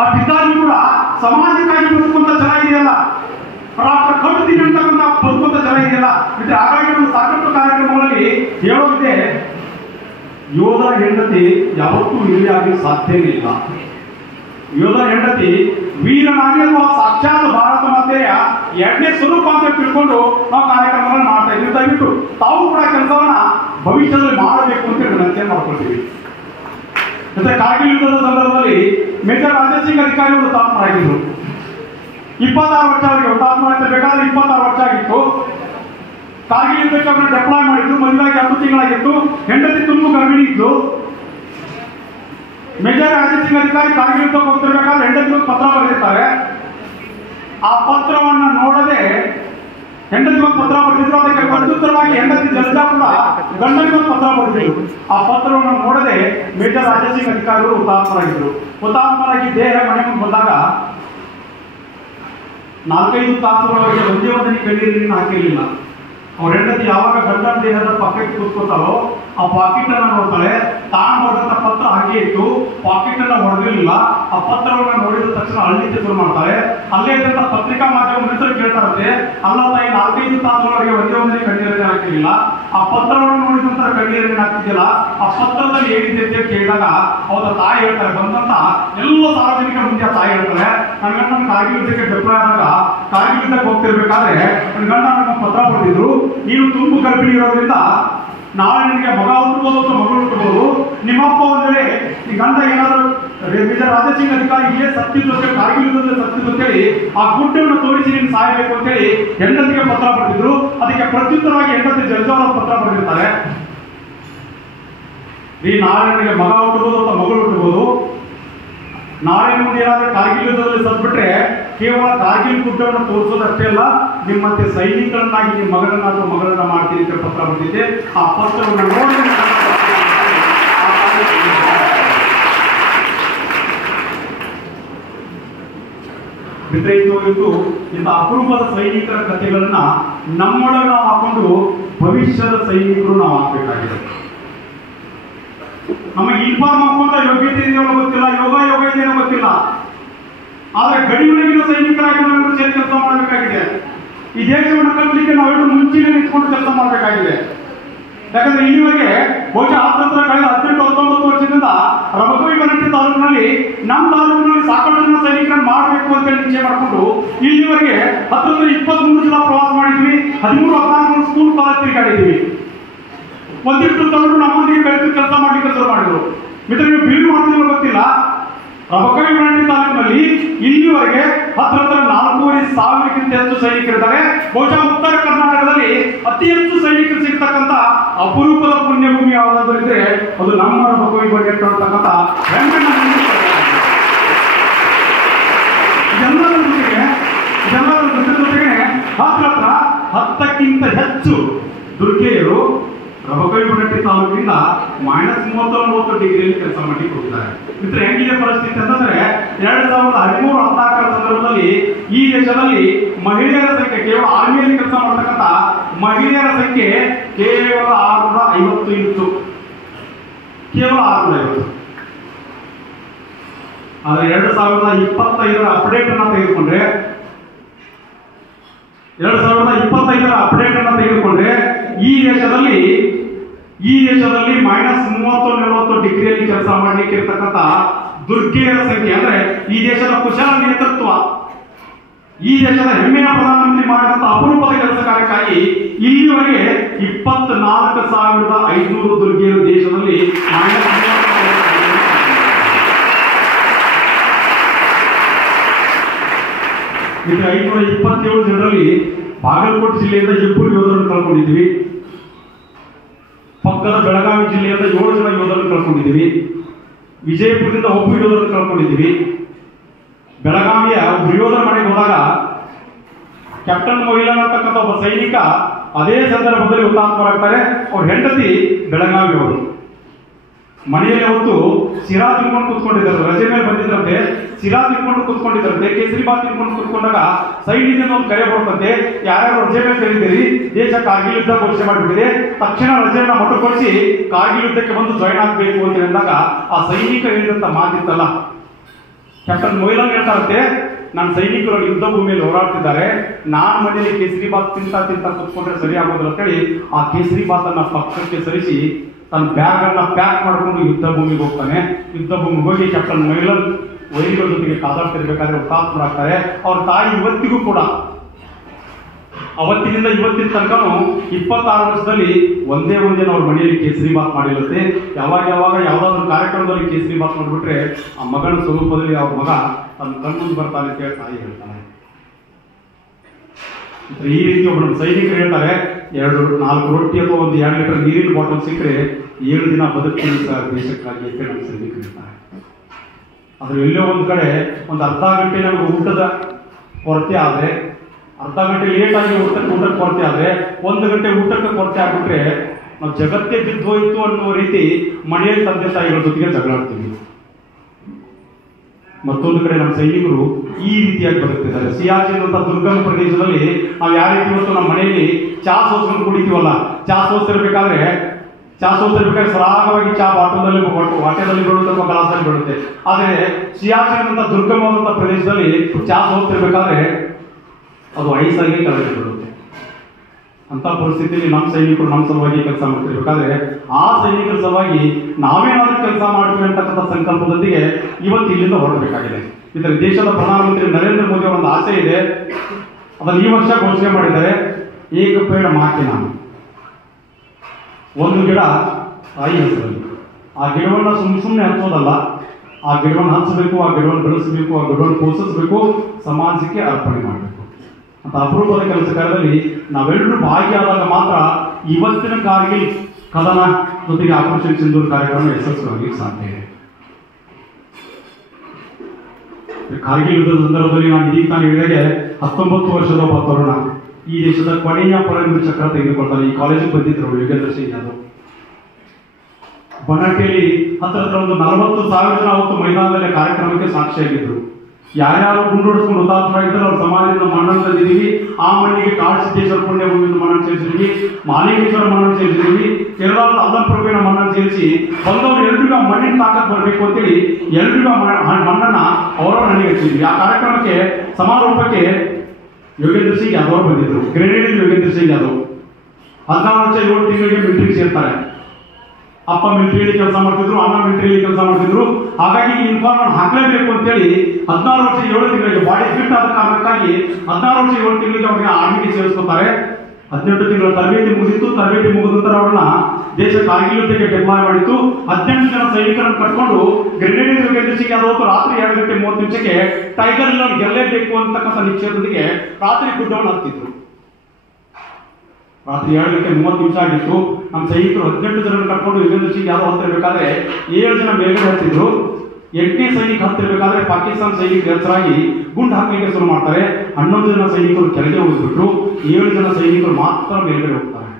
ಆ ಪಿತಾಜಿ ಕೂಡ ಸಮಾಜಕ್ಕಾಗಿ ಬದುಕುವಂತ ಜನ ಇದೆಯಲ್ಲ, ರಾಷ್ಟ್ರ ಕಟ್ಟುತ್ತೀನಿ ಅಂತಕ್ಕಂಥ ಬದುಕುವಂತ ಜನ ಇದೆಯಲ್ಲ. ಮತ್ತೆ ಹಾಗಾಗಿ ಒಂದು ಸಾಕಷ್ಟು ಕಾರ್ಯಕ್ರಮಗಳಲ್ಲಿ ಹೇಳೋದಿದೆ, ಯೋಧರ ಹೆಂಡತಿ ಯಾವತ್ತೂ ಇಲ್ಲಿಯಾಗಿ ಸಾಧ್ಯವೇ ಇಲ್ಲ. ಯೋಧರ ಹೆಂಡತಿ ವೀರನಾಗಿ ಅಥವಾ ಸಾಕ್ಷಾತ್ ಭಾರತ ಮಾತೆಯ 2ನೇ ಸ್ವರೂಪ ಅಂತ ತಿಳ್ಕೊಂಡು ನಾವು ಕಾರ್ಯಕ್ರಮಗಳನ್ನು ಮಾಡ್ತಾ ಇದ್ದೀವಿ. ದಯವಿಟ್ಟು ತಾವು ಕೂಡ ಕೆಲಸವನ್ನ ಭವಿಷ್ಯದಲ್ಲಿ ಮಾಡಬೇಕು ಅಂತ ವಿನಂತಿ ಮಾಡ್ಕೊಳ್ತೀವಿ. ಮತ್ತೆ ಕಾರ್ಗಿಲ್ ಯುದ್ಧದ ಸಂದರ್ಭದಲ್ಲಿ ಮೇಜರ್ ರಾಜೇಶ್ ಸಿಂಗ್ ಅಧಿಕಾರಿ ಹುತಾತ್ಮರಾಗಿದ್ರು. 26 ವರ್ಷ ಅವರಿಗೆ ಹುತಾತ್ಮರಾಗಬೇಕಾದ್ರೆ 26 ವರ್ಷ ಆಗಿತ್ತು. ಕಾರ್ಗಿಲ್ ಯುದ್ಧಕ್ಕೆ ಅವರನ್ನು ಡೆಪ್ಲಾಯ್ ಮಾಡಿದ್ರು. ಮದುವೆಯಾಗಿ 10 ತಿಂಗಳಾಗಿತ್ತು. ಹೆಂಡತಿ ತುಂಬ ಗರ್ಭಿಣಿ ಇದ್ದು. ಮೇಜರ್ ರಾಜೇಶ್ ಸಿಂಗ್ ಅಧಿಕಾರಿ ಕಾರ್ಗಿಲ್ ಯುದ್ಧಕ್ಕೆ ಹೋಗ್ತಿರ್ಬೇಕಾದ್ರೆ ಹೆಂಡತಿಗೆ ಪತ್ರ ಬರೆದಿರ್ತಾರೆ. ಆ ಪತ್ರವನ್ನ ನೋಡದೆ ಹೆಂಡತಿ ಒಂದು ಪತ್ರ ಬರೆದಿದ್ರು. ಅದಕ್ಕೆ ಪ್ರತ್ಯುತ್ತರವಾಗಿ ಹೆಂಡತಿ ಜಲ್ಜಾ ಕೂಡ ಗಂಡನಿಗೆ ಒಂದು ಪತ್ರ ಬರೆದಿದ್ರು. ಆ ಪತ್ರವನ್ನು ನೋಡದೆ ಮೇಜರ್ ರಾಜೇಶ್ ಸಿಂಗ್ ಅಧಿಕಾರಿಗಳು ಹುತಾತ್ಮರಾಗಿದ್ರು. ಹುತಾತ್ಮರಾಗಿ ದೇಹ ಮನೆ ಮುಂದೆ ಬಂದಾಗ 4-5 ತಾಸುಗಳವರೆಗೆ ಒಂದೇ ಒಂದನಿ ಕಣ್ಣೀರಿನ ಹಾಕಿರಲಿಲ್ಲ. ಅವ್ರ ಹೆಂಡತಿ ಯಾವಾಗ ಗಂಡನ ದೇಹದ ಪಕ್ಕಕ್ಕೆ ಕೂತ್ಕೊತಾಳೋ ಆ ಪಾಕೆಟ್ ಅನ್ನ ನೋಡ್ತಾಳೆ. ತಾನು ಬರೆದಂತ ಪತ್ರ ಹಾಗೆ ಇತ್ತು, ಪಾಕೆಟ್ ಅನ್ನ ಹೊಡೆದಿರಲಿಲ್ಲ. ಆ ಪತ್ರವನ್ನ ನೋಡಿದ ತಕ್ಷಣ ಅಳ್ಳಿಕ್ಕೆ ಶುರು ಮಾಡ್ತಾಳೆ. ಅಲ್ಲೇ ಇದ್ದಂತ ಪತ್ರಿಕಾ ಮಾಧ್ಯಮ ಮನುಷ್ಯರು ಕೇಳ್ತಾರಂತೆ, ಅಲ್ಲ ತಾಯಿ 4-5 ತಾಸುಗಳವರೆಗೆ ಒಂದೇ ಒಂದನೇ ಕಣ್ಣೀರನ್ನ ಹಾಕಿರಲಿಲ್ಲ, ಆ ಪತ್ರವನ್ನು ನೋಡಿದ ನಂತರ ಕಣ್ಣೀರನ್ನ ಹಾಕ್ತಿದ್ದಿಲ್ಲ, ಆ ಪತ್ರದಲ್ಲಿ ಏನಿದೆ ಅಂತ ಕೇಳಿದಾಗ ಅವರ ತಾಯಿ ಹೇಳ್ತಾರೆ, ಬಂದಂತ ಎಲ್ಲ ಸಾರ್ವಜನಿಕರ ಮುಂದೆ ತಾಯಿ ಹೇಳ್ತಾರೆ, ನನ್ನ ಗಂಡ ಕಾರ್ಗಿಲ್ ಯುದ್ಧಕ್ಕೆ ಡೆಪ್ಲಾಯ್ ಆದಾಗ ಕಾರ್ಗಿಲ್ ಯುದ್ಧಕ್ಕೆ ಹೋಗ್ತಿರ್ಬೇಕಾದ್ರೆ ನನ್ನ ಗಂಡ ನನಗೆ ಪತ್ರ ಬರೆದಿದ್ರು, ನೀನು ತುಂಬು ಗರ್ಭಿಣಿ ಇರೋದ್ರಿಂದ ನಾಳೆ ನಿನಗೆ ಮಗ ಹುಟ್ಟಬಹುದು ಅಥವಾ ಮಗಳು ಹುಟ್ಟಬಹುದು, ನಿಮ್ಮಪ್ಪ ಒಂದ್ ವೇಳೆ ಈ ಗಂಡ ಏನಾದ್ರು ಮೇಜರ್ ರಾಜೇಶ್ ಸಿಂಗ್ ಅಧಿಕಾರಿ ಇಲ್ಲೇ ಸತ್ತಿದ್ದು ಅಂತೇಳಿ ಕಾರ್ಗಿಲ್ ಯುದ್ಧದಲ್ಲಿ ಸತ್ತಿದ್ದು ಅಂತೇಳಿ ಆ ಗುಡ್ಡೆಯನ್ನು ತೋರಿಸಿ ನೀನು ಸಾಯಬೇಕು ಅಂತೇಳಿ ಹೆಂಡತಿಗೆ ಪತ್ರ ಬರೆದಿದ್ರು. ಅದಕ್ಕೆ ಪ್ರತ್ಯುತ್ತರವಾಗಿ ಹೆಂಡತಿ ಜಲ್ಜಾ ಪತ್ರ ಬರೆದಿರ್ತಾರೆ. ಈ ನಾರಾಯಣನಿಗೆ ಮಗ ಹುಟ್ಟಬಹುದು ಅಥವಾ ಮಗಳು ಹುಟ್ಟಬಹುದು. ನಾಳೆ ಮುಂದೆ ಏನಾದ್ರೆ ಕಾರ್ಗಿಲ್ ಯುದ್ಧದಲ್ಲಿ ಸತ್ಬಿಟ್ರೆ ಕೇವಲ ಕಾರ್ಗಿಲ್ ಗುಡ್ಡವನ್ನು ತೋರಿಸೋದಷ್ಟೇ ಅಲ್ಲ, ನಿಮ್ಮಂತೆ ಸೈನಿಕರನ್ನಾಗಿ ನಿಮ್ಮ ಮಗನನ್ನ ಅಥವಾ ಮಗಳನ್ನ ಮಾಡ್ತೀನಿ ಅಂತ ಪತ್ರ ಬಂದಿದೆ. ಆ ಪತ್ರವನ್ನು ನೋಡಿ ಇವತ್ತು ಇಂಥ ಅಪರೂಪದ ಸೈನಿಕರ ಕಥೆಗಳನ್ನ ನಮ್ಮೊಳಗೆ ನಾವು ಹಾಕೊಂಡು ಭವಿಷ್ಯದ ಸೈನಿಕರು ನಾವು ಹಾಕಬೇಕಾಗಿದೆ. ನಮಗೆ ಇನ್ಫಾರ್ಮ್ ಹಾಕುವಂತ ಯೋಗ್ಯತೆ ಇದೆಯೋ ಗೊತ್ತಿಲ್ಲ, ಯೋಗ ಇದೆಯೋ ಗೊತ್ತಿಲ್ಲ. ಆದ್ರೆ ಗಡಿಯೊಳಗಿನ ಸೈನಿಕರಾಗಿ ನಾವೆಲ್ಲರೂ ಸೇರಿ ಕೆಲಸ ಮಾಡಬೇಕಾಗಿದೆ. ಈ ದೇಶವನ್ನು ಕಟ್ಟಲಿಕ್ಕೆ ನಾವೆಲ್ಲರೂ ಮುಂಚೆನೆ ನಿಂತ್ಕೊಂಡು ಕೆಲಸ ಮಾಡಬೇಕಾಗಿದೆ. ಯಾಕಂದ್ರೆ ಇಲ್ಲಿವರೆಗೆ ಬಹುಶಃ ಹತ್ತತ್ರ ಕಳೆದ 18-19 ವರ್ಷದಿಂದ ರಬಕವಿ ತಾಲೂಕಿನಲ್ಲಿ ನಮ್ಮ ತಾಲೂಕಿನಲ್ಲಿ ಸಾಕಷ್ಟು ಜನ ಸೈನಿಕರನ್ನು ಮಾಡಬೇಕು ಅಂತ ನಿಶ್ಚಯ ಮಾಡಿಕೊಂಡು ಇಲ್ಲಿವರೆಗೆ 10-23 ಜನ ಪ್ರವಾಸ ಮಾಡಿದ್ವಿ. 13-14 ಸ್ಕೂಲ್ ಕಾಲೇಜ್ ತಿರುಗಾಡಿದ್ವಿ. ಒಂದಿಷ್ಟು ತವರು ನಮ್ಮೊಂದಿಗೆ ಬೆರೆತು ಕೆಲಸ ಮಾಡ್ಲಿಕ್ಕೆ ಶುರು ಮಾಡಿದ್ರು. ಮಿತ್ರರಿಗೆ ಬಿಲ್ ಮಾಡ್ತಿರೋ ಗೊತ್ತಿಲ್ಲ. ರಬಕವಿ ತಾಲೂಕಿನಲ್ಲಿ ಇಲ್ಲಿವರೆಗೆ 4,500 ಹೆಚ್ಚು ಸೈನಿಕರಿದ್ದಾರೆ. ಬಹುಶಃ ಉತ್ತರ ಕರ್ನಾಟಕದಲ್ಲಿ ಅತಿ ಹೆಚ್ಚು ಸೈನಿಕರು ಸಿಗ್ತಕ್ಕಂಥ ಅಪರೂಪದ ಪುಣ್ಯಭೂಮಿ ಯಾವುದಾದ್ರೂ ಇದ್ರೆ ಅದು ನಮ್ಮ ರಬಕವಿ ಅಂತಕ್ಕಂಥ ಜೊತೆಗೆ ಹತ್ರ 10ಕ್ಕಿಂತ ಹೆಚ್ಚು ದುರ್ಗೆಯರು ರಬಕವಿ ತಾಲೂಕಿನಿಂದ -30-40 ಡಿಗ್ರಿಯಲ್ಲಿ ಕೆಲಸ ಮಾಡಿ ಹೋಗಿದ್ದಾರೆ. ಮಿತ್ರ ಹೆಂಗಿದೆ ಪರಿಸ್ಥಿತಿ ಅಂತಂದ್ರೆ 2013-14 ಸಂದರ್ಭದಲ್ಲಿ ಈ ದೇಶದಲ್ಲಿ ಮಹಿಳೆಯರ ಸಂಖ್ಯೆ ಕೇವಲ ಆರ್ಮಿಯಲ್ಲಿ ಕೆಲಸ ಮಾಡತಕ್ಕಂಥ ಮಹಿಳೆಯರ ಸಂಖ್ಯೆ ಕೇವಲ 650 ಇತ್ತು. ಕೇವಲ 650. ಆದ್ರೆ 2025 ಅಪ್ಡೇಟ್ ಅನ್ನ ತೆಗೆದುಕೊಂಡ್ರೆ 2025 ಅಪ್ಡೇಟ್ ಅನ್ನ ತೆಗೆದುಕೊಂಡ್ರೆ ಈ ದೇಶದಲ್ಲಿ -30-40 ಡಿಗ್ರಿಯಲ್ಲಿ ಕೆಲಸ ಮಾಡಲಿಕ್ಕೆ ಇರತಕ್ಕಂಥ ದುರ್ಗೆಯರ ಸಂಖ್ಯೆ, ಅಂದ್ರೆ ಈ ದೇಶದ ಕುಶಲ ನೇತೃತ್ವ, ಈ ದೇಶದ ಹೆಮ್ಮೆಯ ಪ್ರಧಾನಮಂತ್ರಿ ಮಾಡಿದಂತ ಅಪರೂಪದ ಕೆಲಸ ಕಾರ್ಯಕ್ಕಾಗಿ ಇಲ್ಲಿವರೆಗೆ 24,500 ದುರ್ಗೆಯರು ದೇಶದಲ್ಲಿ ಇದು 527 ಜನರಲ್ಲಿ ಬಾಗಲಕೋಟೆ ಜಿಲ್ಲೆಯಿಂದ 2 ಯೋಧರನ್ನು ಕಳ್ಕೊಂಡಿದ್ವಿ. ಪಕ್ಕದ ಬೆಳಗಾವಿ ಜಿಲ್ಲೆಯಿಂದ 7 ಜನ ಯೋಧರನ್ನು ಕಳ್ಕೊಂಡಿದ್ದೀವಿ. ವಿಜಯಪುರದಿಂದ 1 ಯೋಧರನ್ನು ಕಳ್ಕೊಂಡಿದ್ದೀವಿ. ಬೆಳಗಾವಿಯ ದುರ್ಯೋಧನ ಮನೆಗೆ ಹೋದಾಗ ಕ್ಯಾಪ್ಟನ್ ಮೊಯ್ಲನ್ ಅಂತಕ್ಕಂಥ ಒಬ್ಬ ಸೈನಿಕ ಅದೇ ಸಂದರ್ಭದಲ್ಲಿ ಹುತಾತ್ಮರಾಗ್ತಾರೆ. ಅವ್ರ ಹೆಂಡತಿ ಬೆಳಗಾವಿಯವರು ಮನೆಯಲ್ಲಿ ಹೊತ್ತು ಸಿರಾ ತಿನ್ಕೊಂಡು ಕೂತ್ಕೊಂಡಿದ್ದಾರೆ. ರಜೆ ಮೇಲೆ ಬಂದಿದ್ರಂತೆ, ಸಿರಾ ತಿನ್ಕೊಂಡು ಕೂತ್ಕೊಂಡಿದ್ರಂತೆ. ಕೇಸರಿಬಾತ್ ತಿನ್ಕೊಂಡು ಕೂತ್ಕೊಂಡಾಗ ಸೈನಿಕರಿಂದ ಒಂದು ಕರೆ ಬರುತ್ತಂತೆ, ಯಾರ್ಯಾರು ರಜೆ ಮೇಲೆ ಕರೀತೀರಿ, ದೇಶ ಕಾರ್ಗಿಲ್ ಯುದ್ಧ ಘೋಷಣೆ ಮಾಡಿಬಿಟ್ಟಿದೆ, ತಕ್ಷಣ ರಜೆಯನ್ನ ಮೊಟಕುಗೊಳಿಸಿ ಕಾರ್ಗಿಲ್ ಯುದ್ಧಕ್ಕೆ ಬಂದು ಜಾಯ್ನ್ ಆಗಬೇಕು ಅಂತ ಹೇಳಿದಾಗ ಆ ಸೈನಿಕ ಹೇಳಿದಂತ ಮಾತಿತ್ತಲ್ಲ, ಕ್ಯಾಪ್ಟನ್ ಮೊಯ್ಲನ್ ಹೇಳ್ತಾರಂತೆ, ನನ್ನ ಸೈನಿಕರು ಯುದ್ಧ ಭೂಮಿಯಲ್ಲಿ ಹೋರಾಡ್ತಿದ್ದಾರೆ, ನಾನು ಮನೆಯಲ್ಲಿ ಕೇಸರಿಬಾತ್ ತಿಂತ ಕೂತ್ಕೊಂಡ್ರೆ ಸರಿ ಆಗೋದಿಲ್ಲ ಅಂತೇಳಿ ಆ ಕೇಸರಿಬಾತ್ ಅನ್ನ ಪಕ್ಕಕ್ಕೆ ಸರಿಸಿ ತನ್ನ ಬ್ಯಾಗ್ ಅನ್ನ ಪ್ಯಾಕ್ ಮಾಡಿಕೊಂಡು ಯುದ್ಧ ಭೂಮಿಗೆ ಹೋಗ್ತಾನೆ. ಯುದ್ಧ ಭೂಮಿಗೆ ಹೋಗಿ ಕ್ಯಾಪ್ಟನ್ ಮೊಯ್ಲನ್ ವೈರಿಗಳ ಜೊತೆಗೆ ಕಾದಾಡ್ತಿರ್ಬೇಕಾದ್ರೆ ಹುತಾತ್ಮರಾಗ್ತಾರೆ. ಅವ್ರ ತಾಯಿ ಇವತ್ತಿಗೂ ಕೂಡ ಅವತ್ತಿನಿಂದ ಇವತ್ತಿನ ತನಕ 26 ವರ್ಷದಲ್ಲಿ ಒಂದೇ ಒಂದಿನ ಅವ್ರ ಮನೆಯಲ್ಲಿ ಕೇಸರಿಬಾತ್ ಮಾಡಿರುತ್ತೆ. ಯಾವಾಗ ಯಾವ್ದಾದ್ರು ಕಾರ್ಯಕ್ರಮದಲ್ಲಿ ಕೇಸರಿಬಾತ್ ಮಾಡಿಬಿಟ್ರೆ ಆ ಮಗನ ಸ್ವರೂಪದಲ್ಲಿ ಅವ್ರ ಮಗ ತನ್ನ ಕಣ್ಮುಂದೆ ಬರ್ತಾನೆ ಅಂತ ಹೇಳಿ ತಾಯಿ ಹೇಳ್ತಾನೆ. ಈ ರೀತಿ ಒಬ್ಬ ಸೈನಿಕರು ಹೇಳ್ತಾರೆ, 4 ರೊಟ್ಟಿ ಅಥವಾ 1 2 ಲೀಟರ್ ನೀರಿನ ಬಾಟಲ್ ಸಿಕ್ಕರೆ 7 ದಿನ ಬದುಕ್ತೀನಿ ಸರ್ ದೇಶಕ್ಕಾಗಿ ಅಂತ ನಮ್ಮ ಸೈನಿಕರು ಹೇಳ್ತಾರೆ. ಆದ್ರೆ ಎಲ್ಲೋ ಒಂದ್ ಕಡೆ ಒಂದು ಅರ್ಧ ಗಂಟೆ ನಮಗೆ ಊಟದ ಕೊರತೆ ಆದ್ರೆ, ಅರ್ಧ ಗಂಟೆ ಲೇಟ್ ಆಗಿ ಊಟಕ್ಕೆ ಕೊರತೆ ಆದ್ರೆ, 1 ಗಂಟೆ ಊಟಕ್ಕೆ ಕೊರತೆ ಆಗ್ಬಿಟ್ರೆ ನಾವು ಜಗತ್ತೇ ಬಿದ್ದು ಹೋಯ್ತು ಅನ್ನುವ ರೀತಿ ಮನೆಯಲ್ಲಿ ತಂದೆ ತಾಯಿಗಳ ಜೊತೆಗೆ ಜಗಳಾಡ್ತೀವಿ. ಮತ್ತೊಂದು ಕಡೆ ನಮ್ಮ ಸೈನಿಕರು ಈ ರೀತಿಯಾಗಿ ಬದುಕ್ತಿದ್ದಾರೆ. ಸಿಯಾಚಿನ್ ಅಂತ ದುರ್ಗಮ ಪ್ರದೇಶದಲ್ಲಿ ನಾವು ಯಾವ ರೀತಿ ಇವತ್ತು ನಮ್ಮ ಮನೆಯಲ್ಲಿ ಚಾ ಸೋಸ್ಕೊಂಡು ಕುಡಿತೀವಲ್ಲ, ಚಾ ಸೋಸ್ತಿರ್ಬೇಕಾದ್ರೆ ಸರಾಗವಾಗಿ ಚಾ ವಾಟದಲ್ಲಿ ಬೀಳುತ್ತೆ ಅಥವಾ ಗ್ಲಾಸಲ್ಲಿ ಬೀಳುತ್ತೆ. ಆದ್ರೆ ಸಿಯಾಚಿನ್ ಅಂತ ದುರ್ಗಮವಾದಂತ ಪ್ರದೇಶದಲ್ಲಿ ಚಾ ಸೋಸ್ತಿರ್ಬೇಕಾದ್ರೆ ಅದು ಐಸಾಗಿ ಕೆಳಗೆ ಬೀಳುತ್ತೆ. ಅಂತ ಪರಿಸ್ಥಿತಿಯಲ್ಲಿ ನಮ್ಮ ಸೈನಿಕರು ನಮ್ಮ ಸಲುವಾಗಿ ಕೆಲಸ ಮಾಡ್ತಿರ್ಬೇಕಾದ್ರೆ ಆ ಸೈನಿಕರ ಸಲುವಾಗಿ ನಾವೇನಾದ್ರೂ ಕೆಲಸ ಮಾಡ್ತೀವಿ ಅಂತಕ್ಕಂಥ ಸಂಕಲ್ಪದೊಂದಿಗೆ ಇವತ್ತು ಇಲ್ಲಿಂದ ಹೊರಡಬೇಕಾಗಿದೆ. ಇದರ ದೇಶದ ಪ್ರಧಾನಮಂತ್ರಿ ನರೇಂದ್ರ ಮೋದಿ ಅವರ ಒಂದು ಆಸೆ ಇದೆ, ಅದನ್ನು ಈ ವರ್ಷ ಘೋಷಣೆ ಮಾಡಿದ್ದಾರೆ. ಏಕ ಪೇಡ ಮಾತಿನ, ಒಂದು ಗಿಡ ತಾಯಿ ಹೆಸರಲ್ಲಿ. ಆ ಗಿಡವನ್ನು ಸುಮ್ಮನೆ ಹಚ್ಚೋದಲ್ಲ, ಆ ಗಿಡವನ್ನು ಹಚ್ಚಬೇಕು, ಆ ಗಿಡವನ್ನು ಬೆಳೆಸಬೇಕು, ಆ ಗಿಡವನ್ನು ಪೋಷಿಸಬೇಕು, ಸಮಾಜಕ್ಕೆ ಅರ್ಪಣೆ ಮಾಡಬೇಕು ಅಂತ ಅಪರೂಪದ ಕೆಲಸ ಕಾರ್ಯದಲ್ಲಿ ನಾವೆಲ್ಲರೂ ಭಾಗಿಯಾದಾಗ ಮಾತ್ರ ಇವತ್ತಿನ ಕಾರ್ಗಿಲ್ ಕದನ ಜೊತೆಗೆ ಆಪರೇಷನ್ ಸಿಂಧೂರ್ ಕಾರ್ಯಕ್ರಮ ಯಶಸ್ವಿಯಾಗಲಿಕ್ಕೆ ಸಾಧ್ಯ ಇದೆ. ಕಾರ್ಗಿಲ್ ಯುದ್ಧದ ಸಂದರ್ಭದಲ್ಲಿ ನಾನು ಇದೀಗ ತಾನು ಹೇಳಿದಾಗೆ 19 ವರ್ಷದ ಒಬ್ಬ ತರುಣ ಈ ದೇಶದ ಕೊನೆಯ ಪರಮವೀರ ಚಕ್ರ ತೆಗೆದುಕೊಳ್ತಾರೆ. ಈ ಕಾಲೇಜಿಗೆ ಬಂದಿದ್ರು ಯೋಗೇಂದ್ರ ಸಿಂಗ್ ಯಾದವ್. ಬನಹಟ್ಟಿಯಲ್ಲಿ ಹತ್ರ ಒಂದು 40,000 ಜನ ಅವತ್ತು ಮೈದಾನದಲ್ಲಿ ಕಾರ್ಯಕ್ರಮಕ್ಕೆ ಸಾಕ್ಷಿಯಾಗಿದ್ರು. ಯಾರ್ಯಾರು ಗುಂಡೊಡಿಸ್ಕೊಂಡು ಹುತಾತ್ಮರಾಗಿದ್ದರು ಅವ್ರ ಸಮಾಜದಿಂದ ಮಣ್ಣನ್ನು ತಂದಿದ್ದೀವಿ. ಆ ಮಣ್ಣಿಗೆ ಕಾಡು ಸಿದ್ದೇಶ್ವರ ಪುಣ್ಯ ಭೂಮಿಯಿಂದ ಮಣ್ಣನ್ನು ಸೇರಿಸಿದ್ವಿ, ಮಾಲಿಂಗೇಶ್ವರ ಮಣ್ಣನ್ನು ಸೇರಿಸಿದ್ವಿ, ಕೇರಳದ ಅಲ್ಲಂಪ್ರಭುವಿನ ಮಣ್ಣನ್ನು ಸೇರಿಸಿ ಬಂದವರು ಎಲ್ರಿಗೂ ಆ ಮಣ್ಣಿನ ತಾಕತ್ ಬರಬೇಕು ಅಂತೇಳಿ ಎಲ್ರಿಗೂ ಮಣ್ಣನ್ನ ಅವರ ಹಣ್ಣಿಗೆ ಹಚ್ಚಿದ್ವಿ. ಆ ಕಾರ್ಯಕ್ರಮಕ್ಕೆ ಸಮಾರೋಪಕ್ಕೆ ಯೋಗೇಂದ್ರ ಸಿಂಗ್ ಯಾದವ್ ಬಂದಿದ್ರು. ಗ್ರೆನೇಡಿಯನ್ ಯೋಗೇಂದ್ರ ಸಿಂಗ್ ಯಾದವ್ 16 ವರ್ಷ 7 ತಿಂಗಳಿಗೆ ಮಿಲಿಟರಿಗೆ ಸೇರ್ತಾರೆ. ಅಪ್ಪ ಮಿಲಿಟರಿಯಲ್ಲಿ ಕೆಲಸ ಮಾಡ್ತಿದ್ರು, ಅಣ್ಣ ಮಿಲಿಟರಿಯಲ್ಲಿ ಕೆಲಸ ಮಾಡ್ತಿದ್ರು. ಹಾಗಾಗಿ ಈ ಇನ್ಫಾರ್ಮರ್ ಹಾಕಲೇಬೇಕು ಅಂತೇಳಿ 16 ವರ್ಷ 7 ತಿಂಗಳಿಗೆ ಬಾಡಿ ಫಿಟ್ ಆದ ಕಾರಣಕ್ಕಾಗಿ 16 ವರ್ಷ 7 ತಿಂಗಳಿಗೆ ಅವ್ರಿಗೆ ಆರ್ಮಿಗೆ ಸೇರಿಸ್ಕೊತಾರೆ. 18 ತಿಂಗಳ ತರಬೇತಿ ಮುಗಿದಿತ್ತು. ತರಬೇತಿ ಮುಗಿದ ನಂತರ ಅವ್ರನ್ನ ದೇಶ ಕಾರ್ಗಿಲ್ ಯುದ್ಧಕ್ಕೆ ಡಿಪ್ಲಾಯ್ ಮಾಡಿತ್ತು. 18 ಜನ ಸೈನಿಕರನ್ನು ಕಟ್ಕೊಂಡು ಗ್ರೆನೇಡಿಯನ್ ಯೋಗೇಂದ್ರ ಸಿಂಗ್ ಯಾದವ್ ರಾತ್ರಿ 2 ಗಂಟೆ 30 ನಿಮಿಷಕ್ಕೆ ಟೈಗರ್ ಹಿಲ್ ಗೆಲ್ಲೇಬೇಕು ಅಂತಕ್ಕಂಥ ನಿಶ್ಚಯದೊಂದಿಗೆ ರಾತ್ರಿ ಗುಡ್ಡವನ್ನು ಹತ್ತಿದ್ರು. ರಾತ್ರಿ 2 ಗಂಟೆ 30 ನಿಮಿಷ ಆಗಿತ್ತು. ನಮ್ಮ ಸೈನಿಕರು 18 ಜನರನ್ನು ಕಟ್ಕೊಂಡು ಯೋಗೇಂದ್ರ ಸಿಂಗ್ ಯಾದವ್ ಹತ್ತಿರಬೇಕಾದ್ರೆ 7 ಜನ ಮೇಲ್ಗಡೆ ಹತ್ತಿದ್ರು. 8ನೇ ಸೈನಿಕ ಹತ್ತಿರಬೇಕಾದ್ರೆ ಪಾಕಿಸ್ತಾನ ಸೈನಿಕರು ಎಚ್ಚರಾಗಿ ಗುಂಡು ಹಾಕಲಿಕ್ಕೆ ಶುರು ಮಾಡ್ತಾರೆ. 11 ಜನ ಸೈನಿಕರು ಕೆಳಗೆ ಹೋಗ್ಬಿಟ್ರು. 7 ಜನ ಸೈನಿಕರು ಮಾತ್ರ ಮೇಲ್ಗಡೆ ಹೋಗ್ತಾರೆ.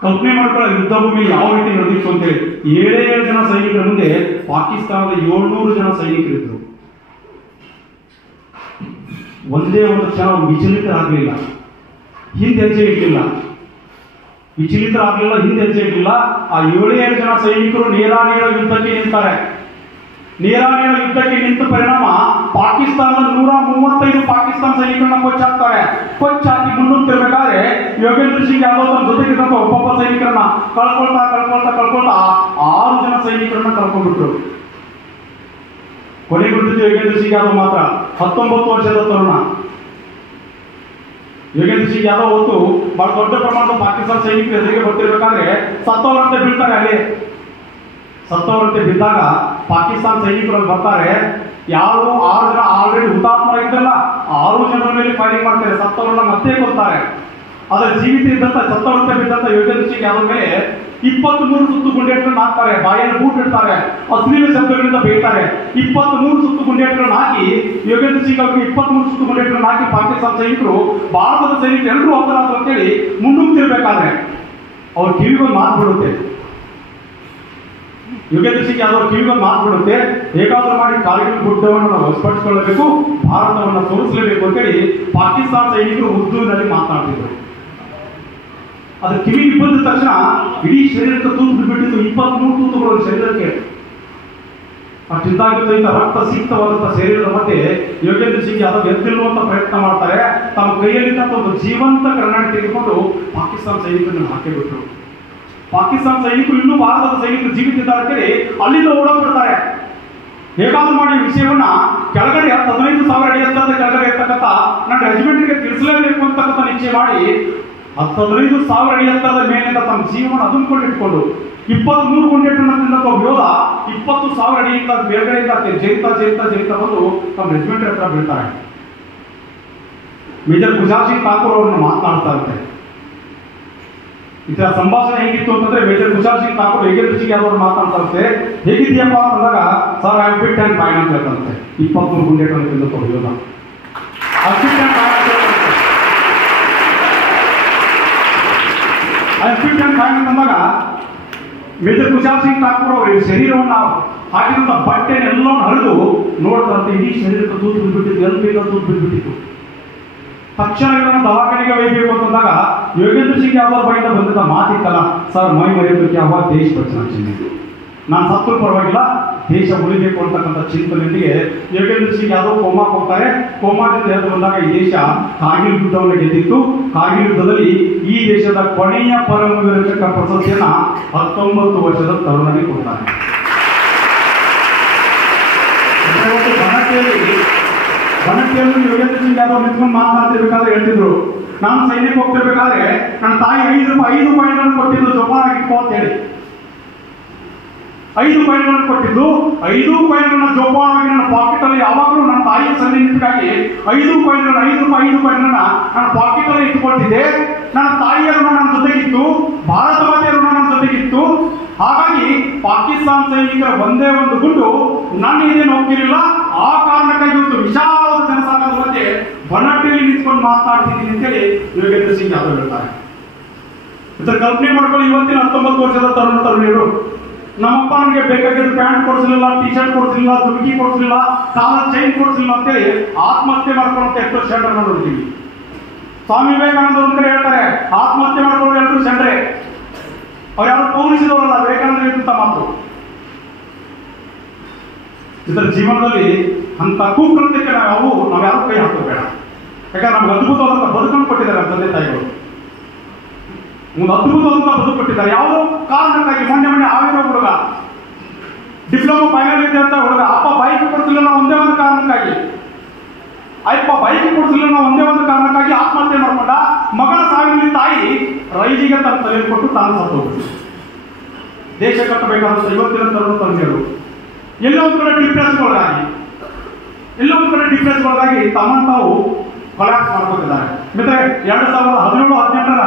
ಕಲ್ಪನೆ ಮಾಡ್ಕೊಳ್ಳೋ ಯುದ್ಧ ಭೂಮಿ ಯಾವ ರೀತಿ ನಡೆದಿತ್ತು ಅಂತೇಳಿ 7 ಜನ ಸೈನಿಕರ ಮುಂದೆ ಪಾಕಿಸ್ತಾನದ 700 ಜನ ಸೈನಿಕರಿದ್ರು. ಒಂದೇ ಒಂದು ಕ್ಷಣ ವಿಚಲಿತರಾಗಲಿಲ್ಲ, ಹಿಂದೆ ಹೆಜ್ಜೆ ಇರಲಿಲ್ಲ. ವಿಚಲಿತರಾಗಲಿಲ್ಲ, ಹಿಂದೆ ಹೆಜ್ಜೆ ಇರಲಿಲ್ಲ. ಆ 7 ಜನ ಸೈನಿಕರು ನೇರ ಯುದ್ಧಕ್ಕೆ ನಿಂತಾರೆ. ನೇರ ಯುದ್ಧಕ್ಕೆ ನಿಂತ ಪರಿಣಾಮ ಪಾಕಿಸ್ತಾನದ 135 ಪಾಕಿಸ್ತಾನ ಸೈನಿಕರನ್ನ ಕೊಚ್ಚಾಕ್ತಾರೆ. ಕೊಚ್ಚಾಕಿ ಮುನ್ನುಗ್ತಿರ್ಬೇಕಾದ್ರೆ ಯೋಗೇಂದ್ರ ಸಿಂಗ್ ಯಾದವ್ ತನ್ನ ಜೊತೆಗಿದ್ದಂತ ಒಬ್ಬೊಬ್ಬ ಸೈನಿಕರನ್ನ ಕಳ್ಕೊಳ್ತಾ 6 ಜನ ಸೈನಿಕರನ್ನ ಕಳ್ಕೊಂಡ್ಬಿಟ್ರು. ಕೊನೆಗುಳಿದಿದ್ದು ಯೋಗೇಂದ್ರ ಸಿಂಗ್ ಯಾದವ್ ಮಾತ್ರ. 19 ವರ್ಷದ ತರುಣ ಯೋಗೇಂದ್ರ ಸಿಂಗ್ ಯಾದವ್ ಹೊತ್ತು ಬಹಳ ದೊಡ್ಡ ಪ್ರಮಾಣದ ಪಾಕಿಸ್ತಾನ ಸೈನಿಕರು ಎದುರಿಗೆ ಬರ್ತಿರ್ಬೇಕಾದ್ರೆ ಸತ್ತವರಂತೆ ಬೀಳ್ತಾರೆ. ಅಲ್ಲಿ ಸತ್ತವರಂತೆ ಬಿದ್ದಾಗ ಪಾಕಿಸ್ತಾನ ಸೈನಿಕರು ಬರ್ತಾರೆ. ಯಾರು 6 ಜನ ಆಲ್ರೆಡಿ ಹುತಾತ್ಮರಾಗಿದ್ದಲ್ಲ 6 ಜನರ ಮೇಲೆ ಫೈರಿಂಗ್ ಮಾಡ್ತಾರೆ. ಸತ್ತವರನ್ನ ಮತ್ತೆ ಕೊಡ್ತಾರೆ. ಆದ್ರೆ ಜೀವಿತ ಇದ್ದಂತ ಸತ್ತವರಂತೆ ಬಿದ್ದಂತ ಯೋಗೇಂದ್ರ ಸಿಂಗ್ ಯಾದವ್ ಮೇಲೆ 23 ಸುತ್ತು ಗುಂಡೇಟನ್ನು ಹಾಕ್ತಾರೆ. ಬಾಯಲ್ಲಿ ಬೂಟ್ ಇಡ್ತಾರೆ. ಅಶ್ಲೀಲ ಶಬ್ದಗಳಿಂದ ಬೈತಾರೆ. 23 ಸುತ್ತು ಗುಂಡೇಟನ್ನು ಹಾಕಿ ಯೋಗೇಂದ್ರ ಸಿಂಗ್ ಅವರಿಗೆ 23 ಸುತ್ತು ಗುಂಡೇಟನ್ನು ಹಾಕಿ ಪಾಕಿಸ್ತಾನ ಸೈನಿಕರು ಭಾರತದ ಸೈನಿಕರು ಎಲ್ಲರೂ ಹೋಗ್ತಾರ ಅಂತೇಳಿ ಮುನ್ನುಗ್ತಿರ್ಬೇಕಾದ್ರೆ ಅವ್ರ ಕಿವಿಗೊಂದು ಮಾತು ಬಿಡುತ್ತೆ. ಯೋಗೇಂದ್ರ ಸಿಂಗ್ ಯಾದವ್ ಕಿವಿಗೊಂದು ಮಾತು ಬಿಡುತ್ತೆ. ಹೇಗಾದ್ರೂ ಮಾಡಿ ಕಾರ್ಗಿಲ್ ಗುಡ್ಡವನ್ನು ನಾವು ವಶಪಡಿಸಿಕೊಳ್ಳಬೇಕು, ಭಾರತವನ್ನು ಸೋಲಿಸಲೇಬೇಕು ಅಂತೇಳಿ ಪಾಕಿಸ್ತಾನ ಸೈನಿಕರು ಉರ್ದುವಿನಲ್ಲಿ ಮಾತನಾಡ್ತಿದ್ರು. ಅದು ಕಿವಿಗೆ ಬಂದ ತಕ್ಷಣ ಇಡೀ ಶರೀರಕ್ಕೆ ತೂತು ಬಿಟ್ಟಿದ್ದು. 23 ತೂತುಗಳು ಶರೀರಕ್ಕೆ. ಅಷ್ಟಿದ್ದಾಗ ಸಹಿತ ರಕ್ತ ಸಿಕ್ತವಾದಂತಹ ಶರೀರದ ಮಧ್ಯೆ ಯೋಗೇಂದ್ರ ಸಿಂಗ್ ಯಾದವ್ ಎದ್ದಿರುವಂತ ಪ್ರಯತ್ನ ಮಾಡ್ತಾರೆ. ತಮ್ಮ ಕೈಯಲ್ಲಿದ್ದಂತ ಒಂದು ಜೀವಂತ ಗ್ರೆನೇಡ್ ತೆಗೆದುಕೊಂಡು ಪಾಕಿಸ್ತಾನ ಸೈನಿಕರನ್ನು ಹಾಕಿಬಿಟ್ರು. ಪಾಕಿಸ್ತಾನ ಸೈನಿಕರು ಇನ್ನೂ ಭಾರತದ ಸೈನಿಕರು ಜೀವಿತಿದ್ದಾರೆ ಅಲ್ಲಿಂದ ಓಡೋಗ್ಬಿಡ್ತಾರೆ. ಹೇಗಾದ್ರೂ ಮಾಡಿ ವಿಷಯವನ್ನ ಕೆಳಗಡೆ 15,000 ಅಡಿ ಎತ್ತರದ ಕೆಳಗಡೆ ಇರ್ತಕ್ಕಂಥ ನನ್ನ ರೆಜಿಮೆಂಟ್ಗೆ ತಿಳಿಸಲೇಬೇಕು ಅಂತಕ್ಕಂಥ ನಿಶ್ಚಯ ಮಾಡಿ 15,000 ಅಡಿ ಎತ್ತರದ ಮೇಲಿಂದ ತಮ್ಮ ಜೀವನ ಅದನ್ಕೊಂಡಿಟ್ಕೊಂಡು 23 ಗುಂಡೇಟನ್ನು ತಿಂದಂತ ಯೋಧ 20,000 ಅಡಿಯಿಂದ ಮೇಲ್ಗಡೆಯಿಂದ ಜೈತಾ ಬಂದು ತಮ್ಮ ರೆಜಿಮೆಂಟ್ ಹತ್ರ ಬೀಳ್ತಾರೆ. ಮೇಜರ್ ಗುಜಾರ್ ಸಿಂಗ್ ಠಾಕೂರ್ ಅವರನ್ನು ಮಾತನಾಡ್ತಾ ಇರ್ತಾರೆ. ಇದರ ಸಂಭಾಷಣೆ ಹೇಗಿತ್ತು ಅಂತಂದ್ರೆ ಮೇಜರ್ ಗುಜಾರ್ ಸಿಂಗ್ ಠಾಕೂರ್ ಯೋಗೇಂದ್ರ ಸಿಂಗ್ ಯಾದವ್ ಮಾತನಾಡ್ತಾ ಇರ್ತಾರೆ. ಹೇಗಿದೆಯಪ್ಪ ಅಂತಂದಾಗ sir I am fit and fine ಅಂತ ಹೇಳ್ತಂತೆ. 23 ಗುಂಡೇಟನ್ನು ತಿಂದಂತ ಯೋಧ ಫಿಟ್ ಅಂಡ್ ಫೈನ್ ಅಂತಂದಾಗ ಮೇಜರ್ ಗುಜಾರ್ ಸಿಂಗ್ ಠಾಕೂರ್ ಅವರಿಗೆ ಶರೀರವನ್ನು ಹಾಕಿದಂತ ಬಟ್ಟೆನೆಲ್ಲವನ್ನು ಹರಿದು ನೋಡ್ತಾರಂತೆ. ಇಡೀ ಶರೀರಕ್ಕೆ ತೂತು ಬಿದ್ದುಬಿಟ್ಟಿತ್ತು. ಎಲ್ಲಿ ಬೇಕಾದ ತೂತು ಬಿದ್ದುಬಿಟ್ಟಿತ್ತು. ತಕ್ಷಣ ಇವರನ್ನು ದವಾಖಾನೆಗೆ ಒಯ್ಯಬೇಕು ಅಂತಂದಾಗ ಯೋಗೇಂದ್ರ ಸಿಂಗ್ ಯಾದವ್ ಬಾಯಿಂದ ಬಂದಂತ ಮಾತಿತ್ತಲ್ಲ, ಸರ್ ಮೈ ಮರೆಯೋದಕ್ಕೆ ಯಾವ ದೇಶ ಬಚ್ಚನ ಚಿಂತೆ, ನಾನು ಸತ್ರು ಪರವಾಗಿಲ್ಲ, ದೇಶ ಉಳಿಬೇಕು ಅಂತಕ್ಕಂಥ ಚಿಂತನೆಯೊಂದಿಗೆ ಯೋಗೇಂದ್ರ ಸಿಂಗ್ ಯಾದವ್ ಕೋಮಾಕ್ಕೆ ಹೋಗ್ತಾರೆ. ಕೋಮಾದಿಂದ ಎದ್ದು ಬಂದಾಗ ಈ ದೇಶ ಕಾರ್ಗಿಲ್ ಯುದ್ಧವನ್ನು ಗೆದ್ದಿತ್ತು. ಕಾರ್ಗಿಲ್ ಯುದ್ಧದಲ್ಲಿ ಈ ದೇಶದ ಕೊನೆಯ ಪರಮವೀರ ಚಕ್ರ ಪ್ರಶಸ್ತಿಯನ್ನ 19 ವರ್ಷದ ತರುಣನಿಗೆ ಕೊಡ್ತಾರೆ. ಬನಟ್ಟಿಯಲ್ಲಿ ಯೋಗೇಂದ್ರ ಸಿಂಗ್ ಯಾದವ್ ನಿಂತ್ಕೊಂಡು ಮಾತನಾಡ್ತಿರ್ಬೇಕಾದ್ರೆ ಹೇಳ್ತಿದ್ರು, ನಾನು ಸೈನ್ಯಕ್ಕೆ ಹೋಗ್ತಿರ್ಬೇಕಾದ್ರೆ ನನ್ನ ತಾಯಿ 5 ರೂಪಾಯಿಗಳನ್ನು ಕೊಟ್ಟಿದ್ದು ಜೋಪಾನ ಆಗಿಟ್ಕೋ ಅಂತ ಹೇಳಿ. 5 ಕಾಯಿನ್ಗಳನ್ನು ಕೊಟ್ಟಿದ್ದು. 5 ಕಾಯಿನ್ಗಳನ್ನ ಜೋಪಾನವಾಗಿ ನನ್ನ ಪಾಕೆಟ್ ಅಲ್ಲಿ ಯಾವಾಗಲೂ ನನ್ನ ತಾಯಿಯ ಸನ್ನಿಧಿಗಾಗಿ 5 ಕಾಯಿನ್ಗಳನ್ನ ನನ್ನ ಪಾಕೆಟ್ ಅಲ್ಲಿ ಇಟ್ಕೊಳ್ತಿದ್ದೆ. ನನ್ನ ತಾಯಿಯ ಋಣ ನನ್ನ ಜೊತೆಗಿತ್ತು, ಭಾರತ ಮಾತೆಯ ಋಣ ನನ್ನ ಪಾಕಿಸ್ತಾನ ಸೈನಿಕರ ಒಂದೇ ಒಂದು ಗುಂಡು ನನ್ನ ಇದೇನು ಹೋಗಿರಲಿಲ್ಲ. ಆ ಕಾರಣಕ್ಕಾಗಿ ಇವತ್ತು ವಿಶಾಲವಾದ ಜನಸಾಗರದ ಮಧ್ಯೆ ಬನಟ್ಟಿಯಲ್ಲಿ ನಿಂತ್ಕೊಂಡು ಮಾತನಾಡ್ತಿದ್ದೀನಿ ಅಂತೇಳಿ ಯೋಗೇಂದ್ರ ಸಿಂಗ್ ಯಾದವ್ ಹೇಳ್ತಾರೆ. ಇದರ ಕಲ್ಪನೆ ಮಾಡ್ಕೊಳ್ಳಿ, ಇವತ್ತಿನ 19 ವರ್ಷದ ತರುಣ ತರುಣಿಯರು ನಮ್ಮಪ್ಪ ನನಗೆ ಬೇಕಾಗಿದ್ದು ಪ್ಯಾಂಟ್ ಕೊಡಿಸಲಿಲ್ಲ, ಟಿ ಶರ್ಟ್ ಕೊಡಿಸಲಿಲ್ಲ, ಜುಮ್ಕಿ ಕೊಡಿಸಲಿಲ್ಲ, ಕಾಲರ್ ಚೈನ್ ಕೊಡಿಸಲಿಲ್ಲ ಅಂತೇಳಿ ಆತ್ಮಹತ್ಯೆ ಮಾಡ್ಕೊಳ್ಳುವಂತ ಎಷ್ಟೋ ಶೆಂಟರ್ನ ನೋಡ್ತೀವಿ. ಸ್ವಾಮಿ ವಿವೇಕಾನಂದ ಒಂದು ಕಡೆ ಹೇಳ್ತಾರೆ, ಆತ್ಮಹತ್ಯೆ ಮಾಡ್ಕೊಳ್ಳೋ ಎಲ್ಲರೂ ಶೆಂಟ್ರೆ, ಅವ್ರು ಯಾರು ಪೌರಿಸಿದವರಲ್ಲ, ವಿವೇಕಾನಂದ ಹೇಳಿದಂತ ಮಾತು. ಇದರ ಜೀವನದಲ್ಲಿ ಅಂತ ಕುಕೃತ್ಯಕ್ಕೆ ನಾವ್ಯಾರು ಕೈ ಹಾಕೋಬೇಡ. ಯಾಕಂದ್ರೆ ನಮ್ಗೆ ಅದ್ಭುತವಾದಂತ ಬದುಕನ್ನು ಕೊಟ್ಟಿದ್ದಾರೆ ತಂದೆ ತಾಯಿಗಳು, ಒಂದು ಅದ್ಭುತವಾದಂತ ಬದುಕು ಕೊಟ್ಟಿದ್ದಾರೆ. ಯಾವುದೋ ಕಾರಣಕ್ಕಾಗಿ ಮೊನ್ನೆ ಹಾವೇರಿ ಹುಡುಗ ಡಿಪ್ಲೊಮಾ ಫೈನಲ್ ಇದೆ ಅಂತ ಹುಡುಗ, ಅಪ್ಪ ಬೈಕ್ ಕೊಡ್ತಿಲ್ಲ ಒಂದೇ ಒಂದು ಕಾರಣಕ್ಕಾಗಿ, ಅಪ್ಪ ಬೈಕ್ ಕೊಡ್ತಿಲ್ಲ ಒಂದೇ ಒಂದು ಕಾರಣಕ್ಕಾಗಿ ಆತ್ಮಹತ್ಯೆ ಮಾಡ್ಕೊಂಡ. ಮಗಳ ಸಾವಿನಲ್ಲಿ ತಾಯಿ ರೈಲಿಗೆ ತನ್ನ ತಲೆ ಕೊಟ್ಟು ತಾನು ಸತ್ತೋಗ್ಬಿಟ್ಟು. ದೇಶ ಕಟ್ಟಬೇಕಾದಂತ ಇವತ್ತಿನ ತರುಣ ತಂದೆಯರು ಎಲ್ಲೋ ಒಂದು ಕಡೆ ಡಿಫ್ರೆನ್ಸ್ಗಳಾಗಿ ತಮ್ಮನ್ನು ತಾವು ಕೊಲಾಪ್ಸ್ ಮಾಡ್ಕೊತಿದ್ದಾರೆ. ಮಿತ್ರ 2017-18ರ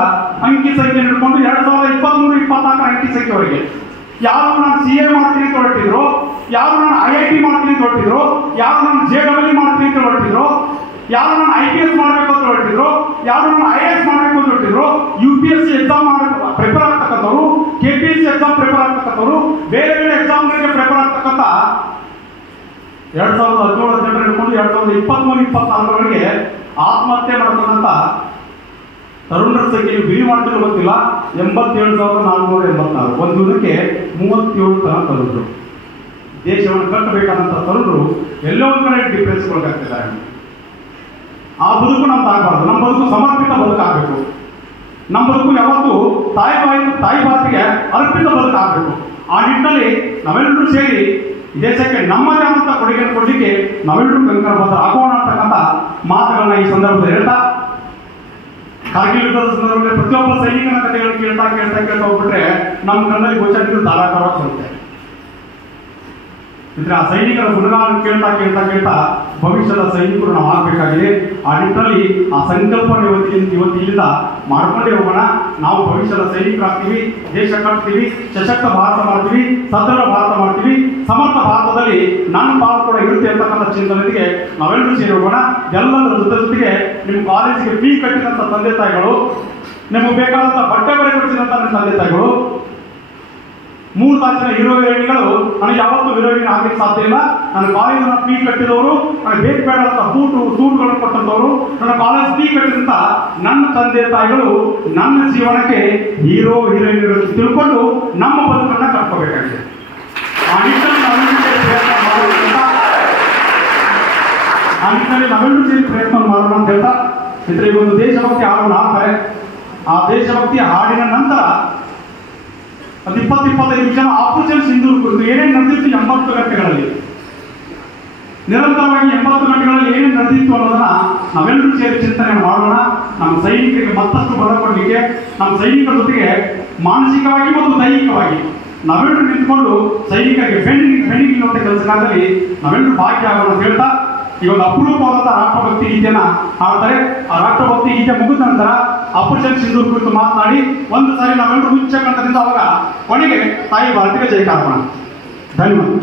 ಅಂಕಿ ಸಂಖ್ಯೆ ಹಿಡ್ಕೊಂಡು 2023-24ರ ಅಂಕಿ ಸಂಖ್ಯೆವರೆಗೆ ಯಾರು ನಾನು CA ಮಾಡ್ತೀನಿ ಅಂತ ಹೊರಟಿದ್ರು, ಯಾರು ನಾನು IIT ಮಾಡ್ತೀನಿ ಅಂತ ಹೊರಟಿದ್ರು, ಯಾರು ನಾನು JEE ಮಾಡ್ತೀನಿ ಅಂತ ಹೊರಟಿದ್ರು, ಯಾರು ನಾನು IPS ಮಾಡಬೇಕು ಅಂತ ಹೊರಟಿದ್ರು, ಯಾರು ನಾನು IAS ಮಾಡಬೇಕು ಅಂತ ಹೊರಟಿದ್ರು, UPSC ಎಕ್ಸಾಮ್ ಪ್ರಿಪೇರ್ ಆಗ್ತಕ್ಕಂಥವ್ರು, KPSC ಎಕ್ಸಾಮ್ ಪ್ರಿಪೇರ್ ಆಗ್ತಕ್ಕಂಥವ್ರು, ಬೇರೆ ಬೇರೆ ಎಕ್ಸಾಮ್ಗಳಿಗೆ ಪ್ರಿಪೇರ್ ಆಗ್ತಕ್ಕಂಥ 2017-18 ಹಿಡ್ಕೊಂಡು 2023-24ರವರೆಗೆ ಆತ್ಮಹತ್ಯೆ ಮಾಡ್ಕೊಂಡಂತ ತರುಣರ ಸಂಖ್ಯೆ ಬಿಳಿ ಮಾಡ್ತಿರೋ ಗೊತ್ತಿಲ್ಲ, 87,484. ಒಂದು ದಿನಕ್ಕೆ 37 ತರುಣರು. ದೇಶವನ್ನು ಕಟ್ಟಬೇಕಾದಂತ ತರುಣರು ಎಲ್ಲೋ ಒಂದು ಕಡೆ ಡಿಫ್ರೆನ್ಸ್ಗೊಳಗಾಗ್ತಿದ್ದಾರೆ. ಆ ಬದುಕು ನಮ್ದು ಆಗಬಾರ್ದು. ನಮ್ಮ ಬದುಕು ಸಮರ್ಪಿತ ಬದುಕು ಆಗಬೇಕು. ನಮ್ಮ ಬದುಕು ಯಾವತ್ತೂ ತಾಯಿ ಭಾರತಿಗೆ ಅರ್ಪಿತ ಬದುಕು ಆಗಬೇಕು. ಆ ನಿಟ್ಟಿನಲ್ಲಿ ನಾವೆಲ್ಲರೂ ಸೇರಿ ದೇಶಕ್ಕೆ ನಮ್ಮದೇ ಆದಂತ ಕೊಡುಗೆಯನ್ನು ಕೊಡಲಿಕ್ಕೆ ನಾವೆಲ್ಲರೂ ಕಂಕಣಬದ್ಧ ಆಗೋಣ ಅಂತಕ್ಕಂಥ ಮಾತುಗಳನ್ನ ಈ ಸಂದರ್ಭದಲ್ಲಿ ಹೇಳ್ತಾ, ಕಾರ್ಗಿಲ್ ಯುದ್ಧದ ಸಂದರ್ಭದಲ್ಲಿ ಪ್ರತಿಯೊಬ್ಬ ಸೈನಿಕನ ಕಥೆಗಳು ಕೇಳ್ತಾ ಹೋಗ್ಬಿಟ್ರೆ ನಮ್ಮ ಕಣ್ಣಲ್ಲಿ ಗೋಚರಿಸಿದ ಧಾರಾಕಾರವಾಗಿ ಬರುತ್ತೆ. ಇದ್ರೆ ಆ ಸೈನಿಕರ ಗುಣಗಾನ ಕೇಳ್ತಾ ಭವಿಷ್ಯದ ಸೈನಿಕರು ನಾವು ಆಗಬೇಕಾಗಿದೆ. ಆ ನಿಟ್ಟಿನಲ್ಲಿ ಆ ಸಂಕಲ್ಪನೆ ಇವತ್ತು ಇಲ್ಲಿಂದ ಮಾಡ್ಕೊಂಡೇ ಹೋಗೋಣ. ನಾವು ಭವಿಷ್ಯದ ಸೈನಿಕರಾಗ್ತೀವಿ, ದೇಶ ಕಟ್ತೀವಿ, ಸಶಕ್ತ ಭಾರತ ಮಾಡ್ತೀವಿ, ಸದೃಢ ಭಾರತ ಮಾಡ್ತೀವಿ, ಸಮರ್ಥ ಭಾರತದಲ್ಲಿ ನನ್ನ ಪಾಲು ಕೂಡ ಇರುತ್ತೆ ಅಂತಕ್ಕಂಥ ಚಿಂತನೆಗೆ ನಾವೆಲ್ಲರೂ ಸೇರಿ ಹೋಗೋಣ. ಎಲ್ಲರ ಜೊತೆಗೆ ನಿಮ್ಮ ಕಾಲೇಜಿಗೆ ಫೀ ಕಟ್ಟಿದಂಥ ತಂದೆ ತಾಯಿಗಳು, ನಿಮಗೆ ಬೇಕಾದಂಥ ಬಟ್ಟೆ ಬರೆ ಕೊಡಿಸಿದಂಥ ನನ್ನ ತಂದೆ ತಾಯಿಗಳು, 3 ತಾಸಿನ ಹೀರೋಯಿನ್ಗಳು ನನಗೆ ಯಾವತ್ತೂ ಹೀರೋಯಿನ್ ಆಗ್ಲಿಕ್ಕೆ ಸಾಧ್ಯ ಇಲ್ಲ. ನನ್ನ ಕಾಲೇಜಿನ ಫೀ ಕಟ್ಟಿದವರು, ನನಗೆ ಬೇಕಾದಂಥ ಸೂಟ್ಗಳನ್ನು ಕೊಟ್ಟಂತವರು, ನನ್ನ ಕಾಲೇಜ್ ಫೀ ಕಟ್ಟಿದಂತ ನನ್ನ ತಂದೆ ತಾಯಿಗಳು ನನ್ನ ಜೀವನಕ್ಕೆ ಹೀರೋಯಿನ್ಗಳು ತಿಳ್ಕೊಂಡು ನಮ್ಮ ಬದುಕನ್ನ ಕಟ್ಕೋಬೇಕಾಗಿದೆ. ಆ ನಿಟ್ಟಿನಲ್ಲಿ ನಾವೆಲ್ಲರೂ ಸೇರಿ ಪ್ರಯತ್ನ ಮಾಡೋಣ ಅಂತ ಹೇಳ್ತಾ, ಇದ್ರೆ ಈ ಒಂದು ದೇಶಭಕ್ತಿ ಹಾಡನ್ನು ಹಾಡ್ತಾರೆ. ಆ ದೇಶಭಕ್ತಿಯ ಹಾಡಿನ ನಂತರ 20-25 ನಿಮಿಷ ಆಪರೇಷನ್ ಸಿಂಧೂರ್ ಕುರಿತು ಏನೇನು ನಡೆದಿತ್ತು 80 ಗಂಟೆಗಳಲ್ಲಿ, ನಿರಂತರವಾಗಿ 80 ಗಂಟೆಗಳಲ್ಲಿ ಏನೇನು ನಡೆದಿತ್ತು ಅನ್ನೋದನ್ನ ನಾವೆಲ್ಲರೂ ಸೇರಿ ಚಿಂತನೆ ಮಾಡೋಣ. ನಮ್ಮ ಸೈನಿಕರಿಗೆ ಮತ್ತಷ್ಟು ಬಲ ಕೊಡಲಿಕ್ಕೆ, ನಮ್ಮ ಸೈನಿಕರ ಜೊತೆಗೆ ಮಾನಸಿಕವಾಗಿ ಮತ್ತು ದೈಹಿಕವಾಗಿ ನಾವೆಲ್ಲರೂ ನಿಂತ್ಕೊಂಡು ಸೈನಿಕರಿಗೆ ಬೆನ್ನಿಗಿರುವಂತ ಕೆಲಸ ಕಾರ್ಯದಲ್ಲಿ ನಾವೆಲ್ಲರೂ ಭಾಗಿಯಾಗೋಣ ಅಂತ ಹೇಳ್ತಾ, ಈ ಒಂದು ಅಪರೂಪವಾದಂತಹ ರಾಷ್ಟ್ರಭಕ್ತಿ ಗೀತೆಯನ್ನ ಹಾಡ್ತಾರೆ. ಆ ರಾಷ್ಟ್ರಭಕ್ತಿ ಗೀತೆ ಮುಗಿದ ನಂತರ ಆಪರೇಷನ್ ಸಿಂಧೂರ್ ಕುರಿತು ಮಾತನಾಡಿ ಒಂದು ಸಾರಿ ನಾವೆಲ್ಲರೂ ಉಚ್ಚ ಕಂಠದಿಂದ ಅವಾಗ ಕೊನೆಗೆ ತಾಯಿ ಭಾರತಿಗೆ ಜಯಕಾರ ಮಾಡೋಣ. ಧನ್ಯವಾದ.